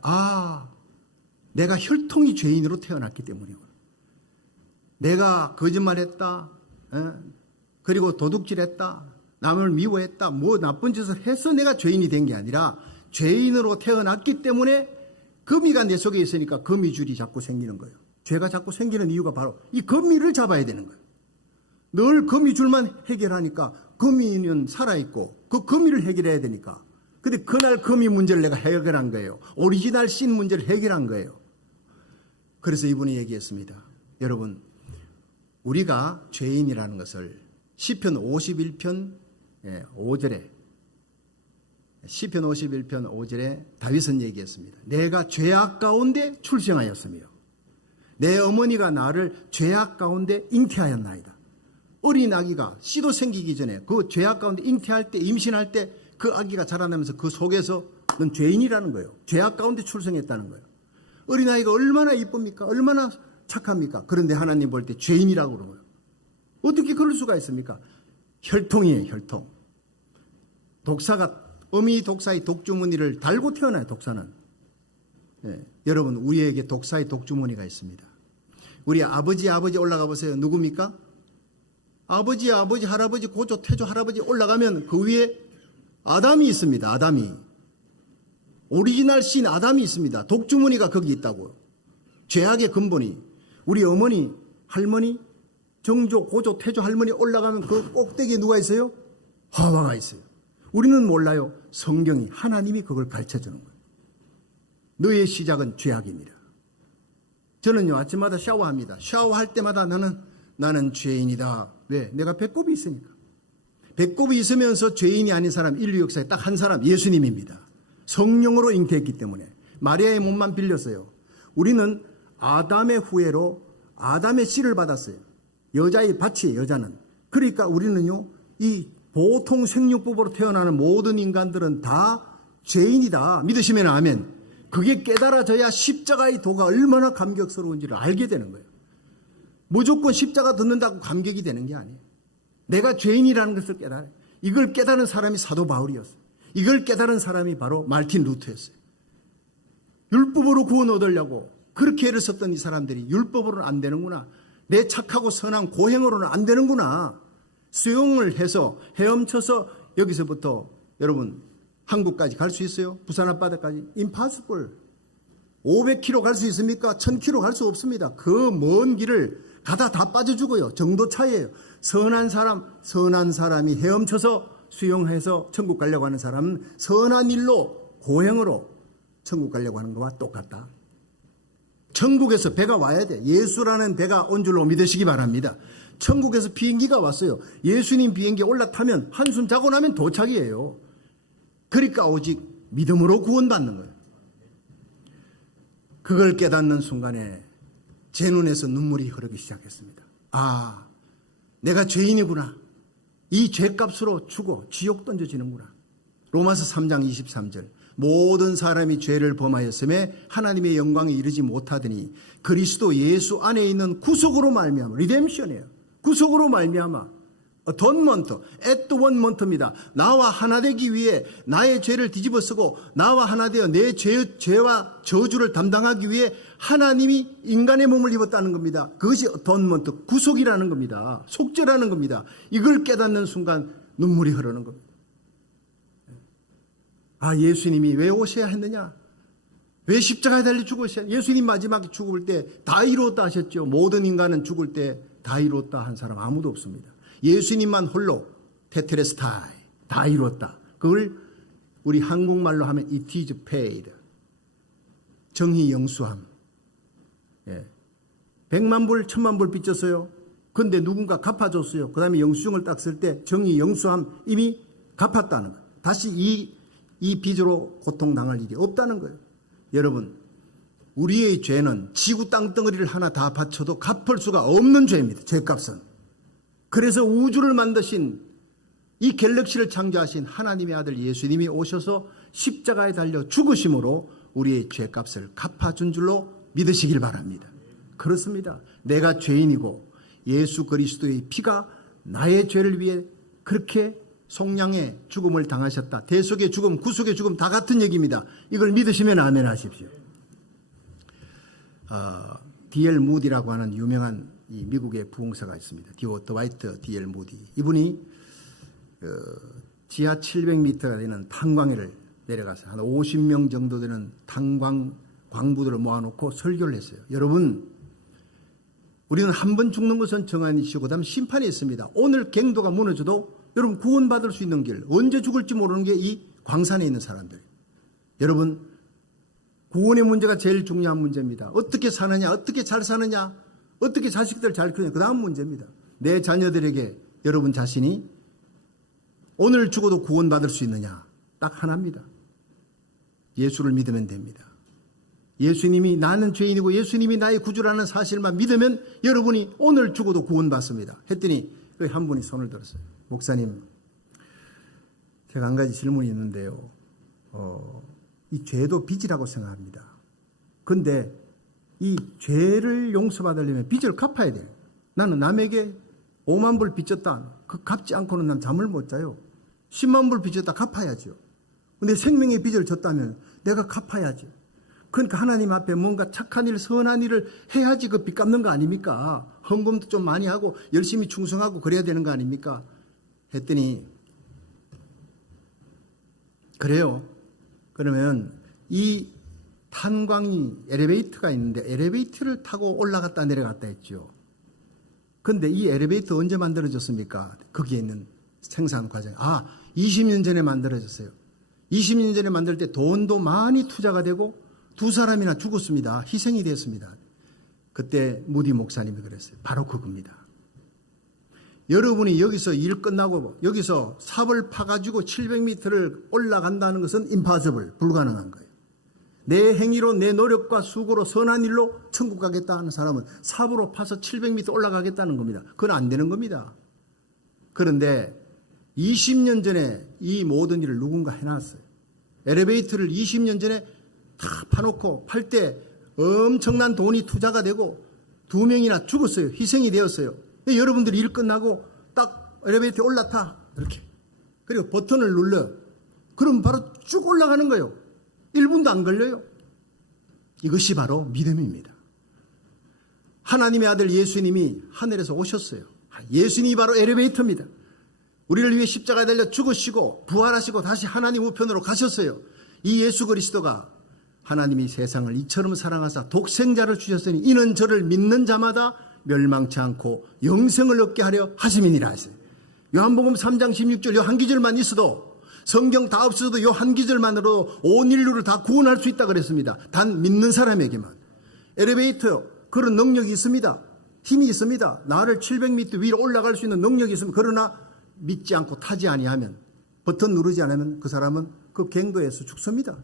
내가 혈통이 죄인으로 태어났기 때문이고 내가 거짓말했다, 그리고 도둑질했다, 남을 미워했다, 뭐 나쁜 짓을 해서 내가 죄인이 된 게 아니라 죄인으로 태어났기 때문에 거미가 내 속에 있으니까 거미줄이 자꾸 생기는 거예요. 죄가 자꾸 생기는 이유가 바로 이 거미를 잡아야 되는 거예요. 늘 거미줄만 해결하니까 거미는 살아있고 그 거미를 해결해야 되니까. 근데 그날 거미 문제를 내가 해결한 거예요. 오리지널 씬 문제를 해결한 거예요. 그래서 이분이 얘기했습니다. 여러분, 우리가 죄인이라는 것을 시편 51편 5절에 시편 51편 5절에 다윗은 얘기했습니다. 내가 죄악 가운데 출생하였으며 내 어머니가 나를 죄악 가운데 잉태하였나이다. 어린 아기가 씨도 생기기 전에 그 죄악 가운데 잉태할 때, 임신할 때 그 아기가 자라나면서 그 속에서 넌 죄인이라는 거예요. 죄악 가운데 출생했다는 거예요. 어린아이가 얼마나 이쁩니까? 얼마나 착합니까? 그런데 하나님 볼 때 죄인이라고 그러는 거예요. 어떻게 그럴 수가 있습니까? 혈통이에요, 혈통. 독사가 어미 독사의 독주머니를 달고 태어나요, 독사는. 여러분, 우리에게 독사의 독주머니가 있습니다. 우리 아버지 올라가 보세요. 누굽니까? 아버지, 할아버지, 고조, 태조, 할아버지 올라가면 그 위에 아담이 있습니다. 아담이. 오리지널 신 아담이 있습니다. 독주머니가 거기 있다고요. 죄악의 근본이. 우리 어머니, 할머니, 정조, 고조, 태조, 할머니 올라가면 그 꼭대기에 누가 있어요? 하와가 있어요. 우리는 몰라요. 성경이, 하나님이 그걸 가르쳐 주는 거예요. 너의 시작은 죄악입니다. 저는요, 아침마다 샤워합니다. 샤워할 때마다 나는 죄인이다. 왜? 내가 배꼽이 있으니까. 배꼽이 있으면서 죄인이 아닌 사람, 인류 역사에 딱 한 사람, 예수님입니다. 성령으로 잉태했기 때문에. 마리아의 몸만 빌렸어요. 우리는 아담의 후예로 아담의 씨를 받았어요. 여자의 밭이에요, 여자는. 그러니까 우리는요, 이 보통 생육법으로 태어나는 모든 인간들은 다 죄인이다. 믿으시면 아멘. 그게 깨달아져야 십자가의 도가 얼마나 감격스러운지를 알게 되는 거예요. 무조건 십자가 듣는다고 감격이 되는 게 아니에요. 내가 죄인이라는 것을 깨달아요. 이걸 깨달은 사람이 사도 바울이었어요. 이걸 깨달은 사람이 바로 말틴 루터였어요. 율법으로 구원 얻으려고 그렇게 애를 썼던 이 사람들이 율법으로는 안 되는구나. 내 착하고 선한 고행으로는 안 되는구나. 수용을 해서 헤엄쳐서 여기서부터 여러분 한국까지 갈 수 있어요? 부산 앞바다까지? impossible. 500km 갈 수 있습니까? 1000km 갈 수 없습니다. 그 먼 길을 가다 다 빠져 죽어요. 정도 차이예요. 선한 사람이 헤엄쳐서 수용해서 천국 가려고 하는 사람은 선한 일로 고행으로 천국 가려고 하는 것과 똑같다. 천국에서 배가 와야 돼. 예수라는 배가 온 줄로 믿으시기 바랍니다. 천국에서 비행기가 왔어요. 예수님 비행기에 올라타면 한숨 자고 나면 도착이에요. 그러니까 오직 믿음으로 구원받는 거예요. 그걸 깨닫는 순간에 제 눈에서 눈물이 흐르기 시작했습니다. 내가 죄인이구나. 이 죄값으로 죽어 지옥 던져지는구나. 로마서 3장 23절. 모든 사람이 죄를 범하였음에 하나님의 영광에 이르지 못하더니 그리스도 예수 안에 있는 구속으로 말미암아, 리뎀션이에요. 구속으로 말미암아 atonement, atonement입니다. 나와 하나 되기 위해 나의 죄를 뒤집어 쓰고 나와 하나 되어 내 죄와 저주를 담당하기 위해 하나님이 인간의 몸을 입었다는 겁니다. 그것이 atonement, 구속이라는 겁니다. 속죄라는 겁니다. 이걸 깨닫는 순간 눈물이 흐르는 겁니다. 예수님이 왜 오셔야 했느냐? 왜 십자가에 달려 죽으셔야? 예수님 마지막에 죽을 때 다 이루었다 하셨죠. 모든 인간은 죽을 때 다 이루었다 한 사람 아무도 없습니다. 예수님만 홀로 테테레스타이, 다 이루었다. 그걸 우리 한국말로 하면 it is paid. 정의 영수함. 100만 불, 1000만 불 빚졌어요. 근데 누군가 갚아줬어요. 그 다음에 영수증을 딱 쓸 때 정의 영수함 이미 갚았다는 거예요. 다시 이 빚으로 고통당할 일이 없다는 거예요. 여러분, 우리의 죄는 지구 땅덩어리를 하나 다 바쳐도 갚을 수가 없는 죄입니다. 죄값은. 그래서 우주를 만드신 이 갤럭시를 창조하신 하나님의 아들 예수님이 오셔서 십자가에 달려 죽으심으로 우리의 죄값을 갚아준 줄로 믿으시길 바랍니다. 그렇습니다. 내가 죄인이고 예수 그리스도의 피가 나의 죄를 위해 그렇게 속량의 죽음을 당하셨다. 대속의 죽음, 구속의 죽음 다 같은 얘기입니다. 이걸 믿으시면 아멘 하십시오. D.L. 무디라고 하는 유명한 이 미국의 부흥사가 있습니다. 더와이트 D.L. 무디. 이분이 지하 700m가 되는 탄광회를 내려가서 한 50명 정도 되는 탄광 광부들을 모아놓고 설교를 했어요. 여러분, 우리는 한 번 죽는 것은 정한이시고 그다음 심판이 있습니다. 오늘 갱도가 무너져도 여러분 구원받을 수 있는 길, 언제 죽을지 모르는 게 이 광산에 있는 사람들. 여러분, 구원의 문제가 제일 중요한 문제입니다. 어떻게 사느냐, 어떻게 잘 사느냐, 어떻게 자식들 잘 크느냐, 그 다음 문제입니다. 내 자녀들에게 여러분 자신이 오늘 죽어도 구원받을 수 있느냐, 딱 하나입니다. 예수를 믿으면 됩니다. 예수님이 나는 죄인이고 예수님이 나의 구주라는 사실만 믿으면 여러분이 오늘 죽어도 구원받습니다. 했더니 그 한 분이 손을 들었어요. 목사님, 제가 한 가지 질문이 있는데요. 이 죄도 빚이라고 생각합니다. 그런데 이 죄를 용서받으려면 빚을 갚아야 돼요. 나는 남에게 5만 불 빚졌다. 그 갚지 않고는 난 잠을 못 자요. 10만 불 빚졌다 갚아야죠. 근데 생명의 빚을 졌다면 내가 갚아야죠. 그러니까 하나님 앞에 뭔가 착한 일, 선한 일을 해야지 그 빚 갚는 거 아닙니까? 헌금도 좀 많이 하고 열심히 충성하고 그래야 되는 거 아닙니까? 했더니 그래요. 그러면 이 탄광이 엘리베이터가 있는데 엘리베이터를 타고 올라갔다 내려갔다 했죠. 그런데 이 엘리베이터 언제 만들어졌습니까? 거기에 있는 생산 과정. 20년 전에 만들어졌어요. 20년 전에 만들 때 돈도 많이 투자가 되고 두 사람이나 죽었습니다. 희생이 됐습니다. 그때 무디 목사님이 그랬어요. 바로 그겁니다. 여러분이 여기서 일 끝나고 여기서 삽을 파가지고 700m를 올라간다는 것은 impossible, 불가능한 거예요. 내 행위로 내 노력과 수고로 선한 일로 천국 가겠다 하는 사람은 삽으로 파서 700m 올라가겠다는 겁니다. 그건 안 되는 겁니다. 그런데 20년 전에 이 모든 일을 누군가 해놨어요. 엘리베이터를 20년 전에 다 파놓고 팔 때 엄청난 돈이 투자가 되고 2명이나 죽었어요. 희생이 되었어요. 여러분들이 일 끝나고 딱 엘리베이터에 올라타. 이렇게. 그리고 버튼을 눌러. 그럼 바로 쭉 올라가는 거예요. 1분도 안 걸려요. 이것이 바로 믿음입니다. 하나님의 아들 예수님이 하늘에서 오셨어요. 예수님이 바로 엘리베이터입니다. 우리를 위해 십자가에 달려 죽으시고 부활하시고 다시 하나님 우편으로 가셨어요. 이 예수 그리스도가 하나님이 세상을 이처럼 사랑하사 독생자를 주셨으니 이는 저를 믿는 자마다 멸망치 않고 영생을 얻게 하려 하심이니라 하세요. 요한복음 3장 16절 요 한 기절만 있어도 성경 다 없어도 요 한 기절만으로 온 인류를 다 구원할 수 있다 그랬습니다. 단 믿는 사람에게만. 엘리베이터 그런 능력이 있습니다. 힘이 있습니다. 나를 700m 위로 올라갈 수 있는 능력이 있습니다. 그러나 믿지 않고 타지 아니하면 버튼 누르지 않으면 그 사람은 그 갱도에서 죽습니다.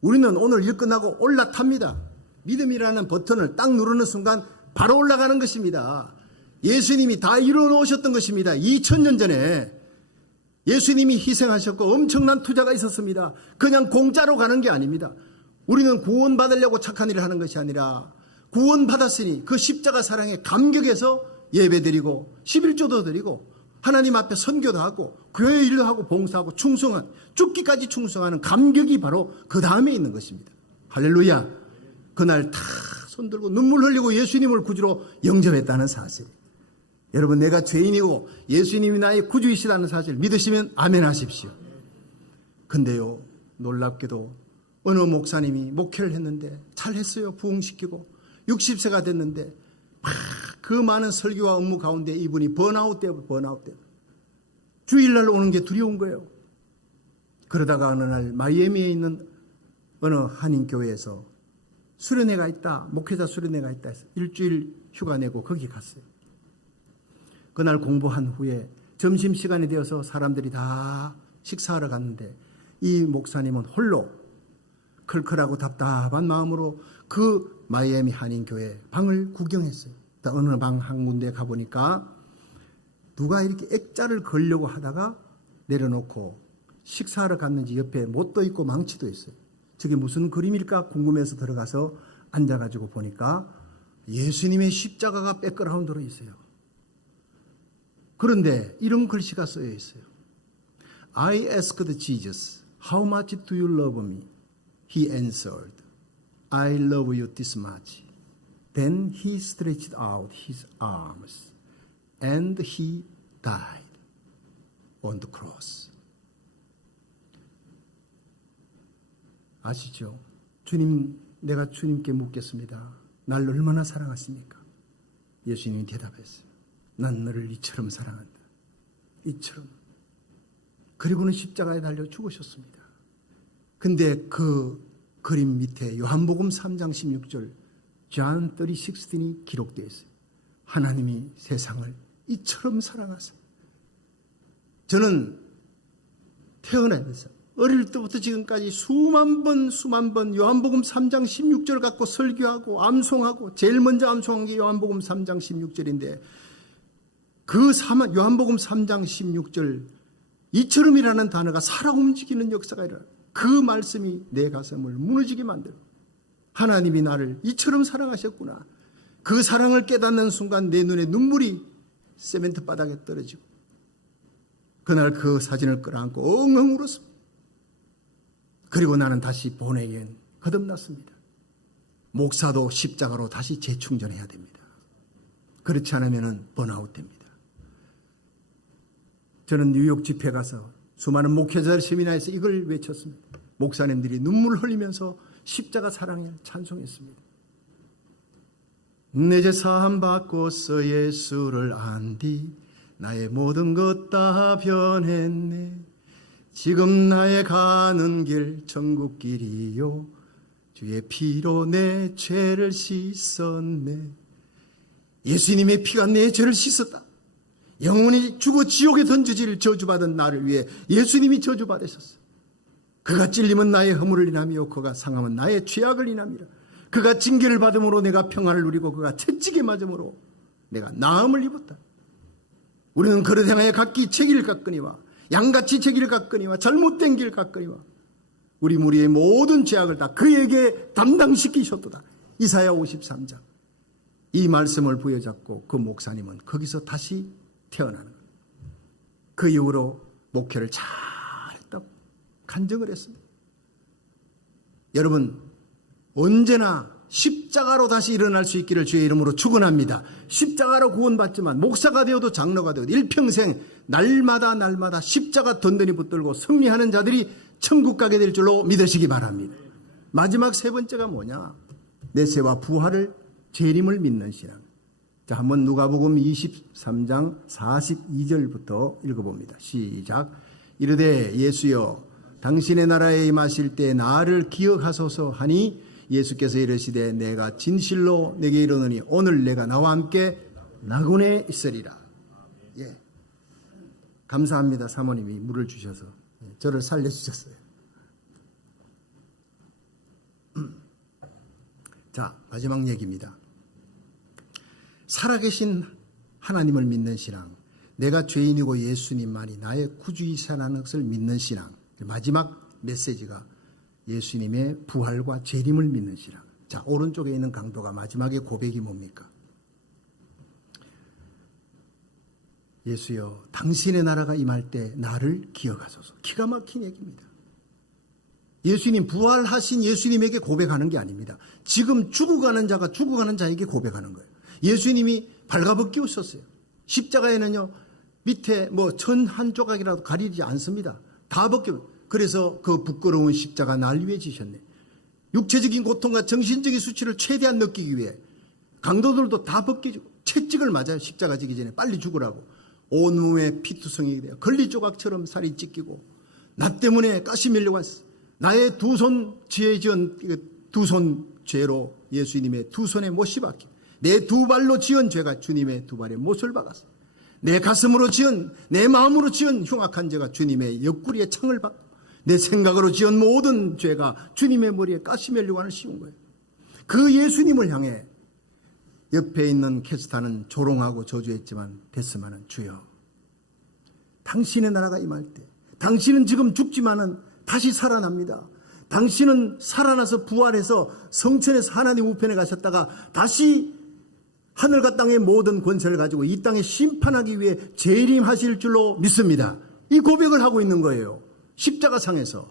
우리는 오늘 일 끝나고 올라탑니다. 믿음이라는 버튼을 딱 누르는 순간 바로 올라가는 것입니다. 예수님이 다 이루어 놓으셨던 것입니다. 2000년 전에 예수님이 희생하셨고 엄청난 투자가 있었습니다. 그냥 공짜로 가는 게 아닙니다. 우리는 구원받으려고 착한 일을 하는 것이 아니라 구원받았으니 그 십자가 사랑에 감격해서 예배드리고 11조도 드리고 하나님 앞에 선교도 하고 교회 일도 하고 봉사하고 충성한 죽기까지 충성하는 감격이 바로 그 다음에 있는 것입니다. 할렐루야. 그날 다 손들고 눈물 흘리고 예수님을 구주로 영접했다는 사실. 여러분 내가 죄인이고 예수님이 나의 구주이시다는 사실 믿으시면 아멘 하십시오. 근데요 놀랍게도 어느 목사님이 목회를 했는데 잘했어요. 부흥시키고 60세가 됐는데 그 많은 설교와 업무 가운데 이분이 번아웃 때문에 주일날 오는 게 두려운 거예요. 그러다가 어느 날 마이애미에 있는 어느 한인교회에서 수련회가 있다. 목회자 수련회가 있다 해서 일주일 휴가 내고 거기 갔어요. 그날 공부한 후에 점심시간이 되어서 사람들이 다 식사하러 갔는데 이 목사님은 홀로 클클하고 답답한 마음으로 그 마이애미 한인교회 방을 구경했어요. 어느 방 한 군데 가보니까 누가 이렇게 액자를 걸려고 하다가 내려놓고 식사하러 갔는지 옆에 못도 있고 망치도 있어요. 저게 무슨 그림일까 궁금해서 들어가서 앉아가지고 보니까 예수님의 십자가가 백그라운드로 있어요. 그런데 이런 글씨가 쓰여 있어요. I asked Jesus, how much do you love me? He answered, I love you this much. Then he stretched out his arms and he died on the cross. 아시죠? 주님, 내가 주님께 묻겠습니다. 날 얼마나 사랑하십니까? 예수님이 대답했어요. 난 너를 이처럼 사랑한다. 이처럼. 그리고는 십자가에 달려 죽으셨습니다. 근데 그 그림 밑에 요한복음 3장 16절 John 3:16이 기록되어 있어요. 하나님이 세상을 이처럼 사랑하사. 저는 태어나면서 어릴 때부터 지금까지 수만 번 요한복음 3장 16절 갖고 설교하고 암송하고 제일 먼저 암송한 게 요한복음 3장 16절인데 그 요한복음 3장 16절 이처럼이라는 단어가 살아 움직이는 역사가 일어나 그 말씀이 내 가슴을 무너지게 만들어 하나님이 나를 이처럼 사랑하셨구나. 그 사랑을 깨닫는 순간 내 눈에 눈물이 세멘트 바닥에 떨어지고 그날 그 사진을 끌어안고 엉엉 울었습니다. 그리고 나는 다시 본에겐 거듭났습니다. 목사도 십자가로 다시 재충전해야 됩니다. 그렇지 않으면 번아웃 됩니다. 저는 뉴욕 집회 가서 수많은 목회자 세미나에서 이걸 외쳤습니다. 목사님들이 눈물을 흘리면서 십자가 사랑을 찬송했습니다. 내 죄 사함 받고서 예수를 안디 나의 모든 것 다 변했네. 지금 나의 가는 길 천국 길이요 주의 피로 내 죄를 씻었네. 예수님의 피가 내 죄를 씻었다. 영원히 죽어 지옥에 던져질 저주받은 나를 위해 예수님이 저주받으셨어. 그가 찔림은 나의 허물을 인하며 그가 상함은 나의 죄악을 인함이라. 그가 징계를 받음으로 내가 평안을 누리고 그가 채찍에 맞음으로 내가 나음을 입었다. 우리는 그릇 향하여 각기 채기를 깎으니와 양같이 채기를 깎으니와 잘못된 길 깎으니와 우리 무리의 모든 죄악을 다 그에게 담당시키셨도다. 이사야 53장. 이 말씀을 부여잡고 그 목사님은 거기서 다시 태어나는 거예요. 그 이후로 목회를 잘했다고 간증을 했습니다. 여러분 언제나 십자가로 다시 일어날 수 있기를 주의 이름으로 축원합니다. 십자가로 구원받지만 목사가 되어도 장로가 되어도 일평생 날마다 십자가 던전이 붙들고 승리하는 자들이 천국 가게 될 줄로 믿으시기 바랍니다. 마지막 세 번째가 뭐냐? 내세와 부활을 재림을 믿는 신앙. 자, 한번 누가복음 23장 42절부터 읽어봅니다. 시작. 이르되 예수여 당신의 나라에 임하실 때 나를 기억하소서 하니 예수께서 이르시되 내가 진실로 내게 이르노니 오늘 내가 나와 함께 나군에 있으리라. 예. 감사합니다. 사모님이 물을 주셔서 저를 살려주셨어요. 자, 마지막 얘기입니다. 살아계신 하나님을 믿는 신앙, 내가 죄인이고 예수님만이 나의 구주이사라는 것을 믿는 신앙. 마지막 메시지가 예수님의 부활과 재림을 믿는 신앙. 자, 오른쪽에 있는 강도가 마지막에 고백이 뭡니까? 예수여, 당신의 나라가 임할 때 나를 기억하소서. 기가 막힌 얘기입니다. 예수님, 부활하신 예수님에게 고백하는 게 아닙니다. 지금 죽어가는 자가 죽어가는 자에게 고백하는 거예요. 예수님이 발가벗기우셨어요. 십자가에는요, 밑에 천 한 조각이라도 가리지 않습니다. 다 벗겨. 그래서 그 부끄러운 십자가 날 위해 지셨네. 육체적인 고통과 정신적인 수치를 최대한 느끼기 위해 강도들도 다 벗기고 채찍을 맞아요. 십자가 지기 전에 빨리 죽으라고. 온몸에 피투성이 돼요. 걸리 조각처럼 살이 찢기고 나 때문에 가시 밀려고 왔어. 나의 두 손 죄 지은 두 손 죄로 예수님의 두 손에 못이 박혀. 내 두 발로 지은 죄가 주님의 두 발에 못을 박았어. 내 가슴으로 지은 내 마음으로 지은 흉악한 죄가 주님의 옆구리에 창을 박고 내 생각으로 지은 모든 죄가 주님의 머리에 가시멜리관을 씌운 거예요. 그 예수님을 향해 옆에 있는 캐스터는 조롱하고 저주했지만 데스마는 주여 당신의 나라가 임할 때 당신은 지금 죽지만은 다시 살아납니다. 당신은 살아나서 부활해서 성천에서 하나님 우편에 가셨다가 다시 하늘과 땅의 모든 권세를 가지고 이 땅에 심판하기 위해 재림하실 줄로 믿습니다. 이 고백을 하고 있는 거예요. 십자가상에서.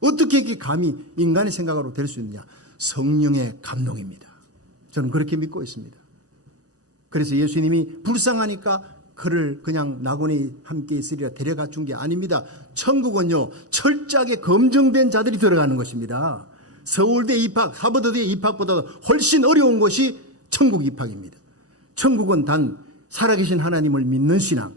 어떻게 이게 감히 인간의 생각으로 될 수 있느냐? 성령의 감동입니다. 저는 그렇게 믿고 있습니다. 그래서 예수님이 불쌍하니까 그를 그냥 나곤이 함께 있으리라 데려가 준 게 아닙니다. 천국은요, 철저하게 검증된 자들이 들어가는 것입니다. 서울대 입학, 하버드대 입학보다 훨씬 어려운 것이 천국 입학입니다. 천국은 단 살아계신 하나님을 믿는 신앙,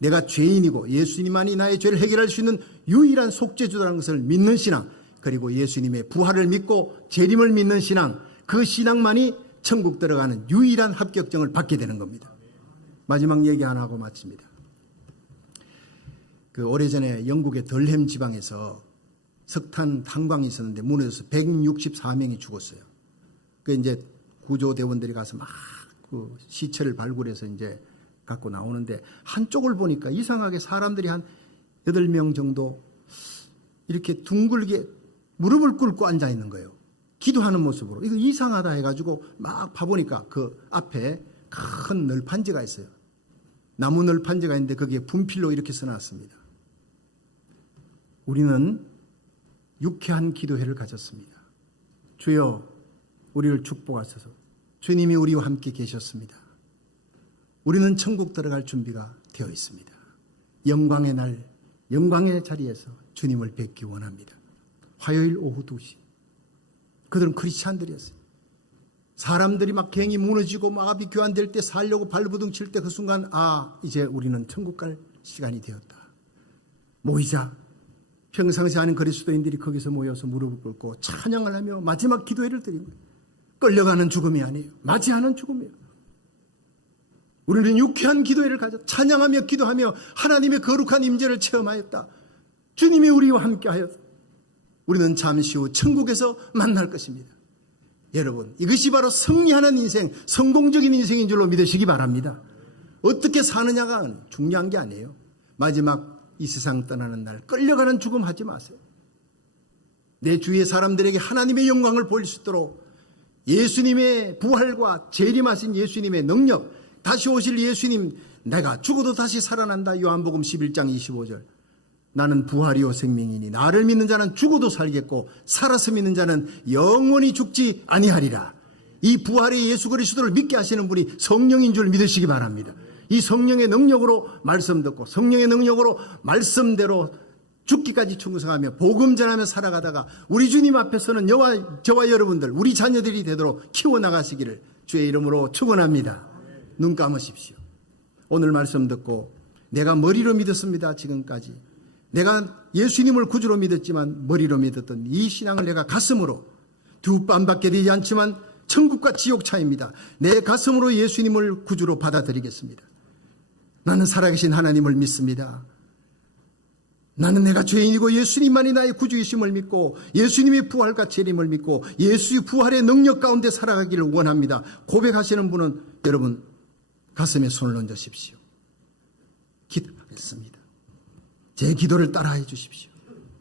내가 죄인이고 예수님만이 나의 죄를 해결할 수 있는 유일한 속죄주라는 것을 믿는 신앙, 그리고 예수님의 부활을 믿고 재림을 믿는 신앙, 그 신앙만이 천국 들어가는 유일한 합격증을 받게 되는 겁니다. 마지막 얘기 하나 하고 마칩니다. 오래전에 영국의 덜햄 지방에서 석탄 탄광이 있었는데 무너져서 164명이 죽었어요. 이제 구조대원들이 가서 막 그 시체를 발굴해서 이제 갖고 나오는데 한쪽을 보니까 이상하게 사람들이 한 8명 정도 이렇게 둥글게 무릎을 꿇고 앉아 있는 거예요. 기도하는 모습으로. 이거 이상하다 해가지고 막 봐보니까 그 앞에 큰 널판지가 있어요. 나무 널판지가 있는데 거기에 분필로 이렇게 써놨습니다. 우리는 유쾌한 기도회를 가졌습니다. 주여 우리를 축복하소서. 주님이 우리와 함께 계셨습니다. 우리는 천국 들어갈 준비가 되어 있습니다. 영광의 날, 영광의 자리에서 주님을 뵙기 원합니다. 화요일 오후 2시. 그들은 크리스찬들이었어요. 사람들이 막 갱이 무너지고 막 앞이 교환될 때 살려고 발부둥 칠 때 그 순간 이제 우리는 천국 갈 시간이 되었다. 모이자. 평상시 하는 그리스도인들이 거기서 모여서 무릎을 꿇고 찬양을 하며 마지막 기도회를 드린 거예요. 끌려가는 죽음이 아니에요. 맞이하는 죽음이에요. 우리는 유쾌한 기도회를 가져 찬양하며 기도하며 하나님의 거룩한 임재를 체험하였다. 주님이 우리와 함께하였다. 우리는 잠시 후 천국에서 만날 것입니다. 여러분, 이것이 바로 승리하는 인생, 성공적인 인생인 줄로 믿으시기 바랍니다. 어떻게 사느냐가 중요한 게 아니에요. 마지막 이 세상 떠나는 날 끌려가는 죽음 하지 마세요. 내 주위의 사람들에게 하나님의 영광을 보일 수 있도록 예수님의 부활과 재림하신 예수님의 능력, 다시 오실 예수님, 내가 죽어도 다시 살아난다. 요한복음 11장 25절. 나는 부활이요 생명이니 나를 믿는 자는 죽어도 살겠고 살아서 믿는 자는 영원히 죽지 아니하리라. 이 부활의 예수 그리스도를 믿게 하시는 분이 성령인 줄 믿으시기 바랍니다. 이 성령의 능력으로 말씀 듣고 성령의 능력으로 말씀대로 죽기까지 충성하며 복음 전하며 살아가다가 우리 주님 앞에서는 저와 여러분들, 우리 자녀들이 되도록 키워나가시기를 주의 이름으로 축원합니다. 눈 감으십시오. 오늘 말씀 듣고 내가 머리로 믿었습니다. 지금까지 내가 예수님을 구주로 믿었지만 머리로 믿었던 이 신앙을 내가 가슴으로 두 뺨밖에 되지 않지만 천국과 지옥 차이입니다. 내 가슴으로 예수님을 구주로 받아들이겠습니다. 나는 살아계신 하나님을 믿습니다. 나는 내가 죄인이고 예수님만이 나의 구주이심을 믿고 예수님의 부활과 재림을 믿고 예수의 부활의 능력 가운데 살아가기를 원합니다. 고백하시는 분은 여러분 가슴에 손을 얹으십시오. 기도하겠습니다. 제 기도를 따라해 주십시오.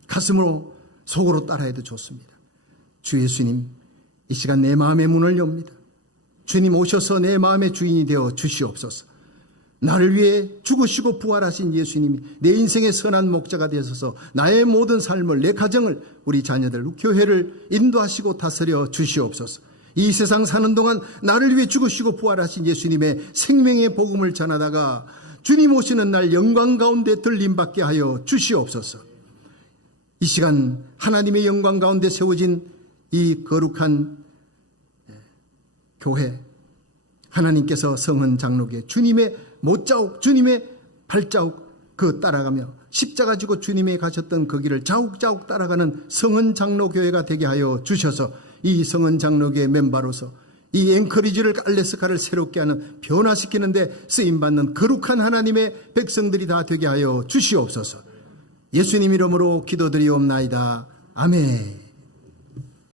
가슴으로 속으로 따라해도 좋습니다. 주 예수님, 이 시간 내 마음의 문을 엽니다. 주님 오셔서 내 마음의 주인이 되어 주시옵소서. 나를 위해 죽으시고 부활하신 예수님이 내 인생의 선한 목자가 되셔서 나의 모든 삶을, 내 가정을, 우리 자녀들, 교회를 인도하시고 다스려 주시옵소서. 이 세상 사는 동안 나를 위해 죽으시고 부활하신 예수님의 생명의 복음을 전하다가 주님 오시는 날 영광 가운데 들림받게 하여 주시옵소서. 이 시간 하나님의 영광 가운데 세워진 이 거룩한 교회, 하나님께서 성은 장로교회 주님의 못자국, 주님의 발자국 그 따라가며 십자가 지고 주님이 가셨던 그 길을 자욱자욱 따라가는 성은 장로교회가 되게 하여 주셔서 이 성은 장로교회 멤버로서 이 앵커리지를 알래스카를 새롭게 하는, 변화시키는 데 쓰임받는 거룩한 하나님의 백성들이 다 되게 하여 주시옵소서. 예수님 이름으로 기도드리옵나이다. 아멘.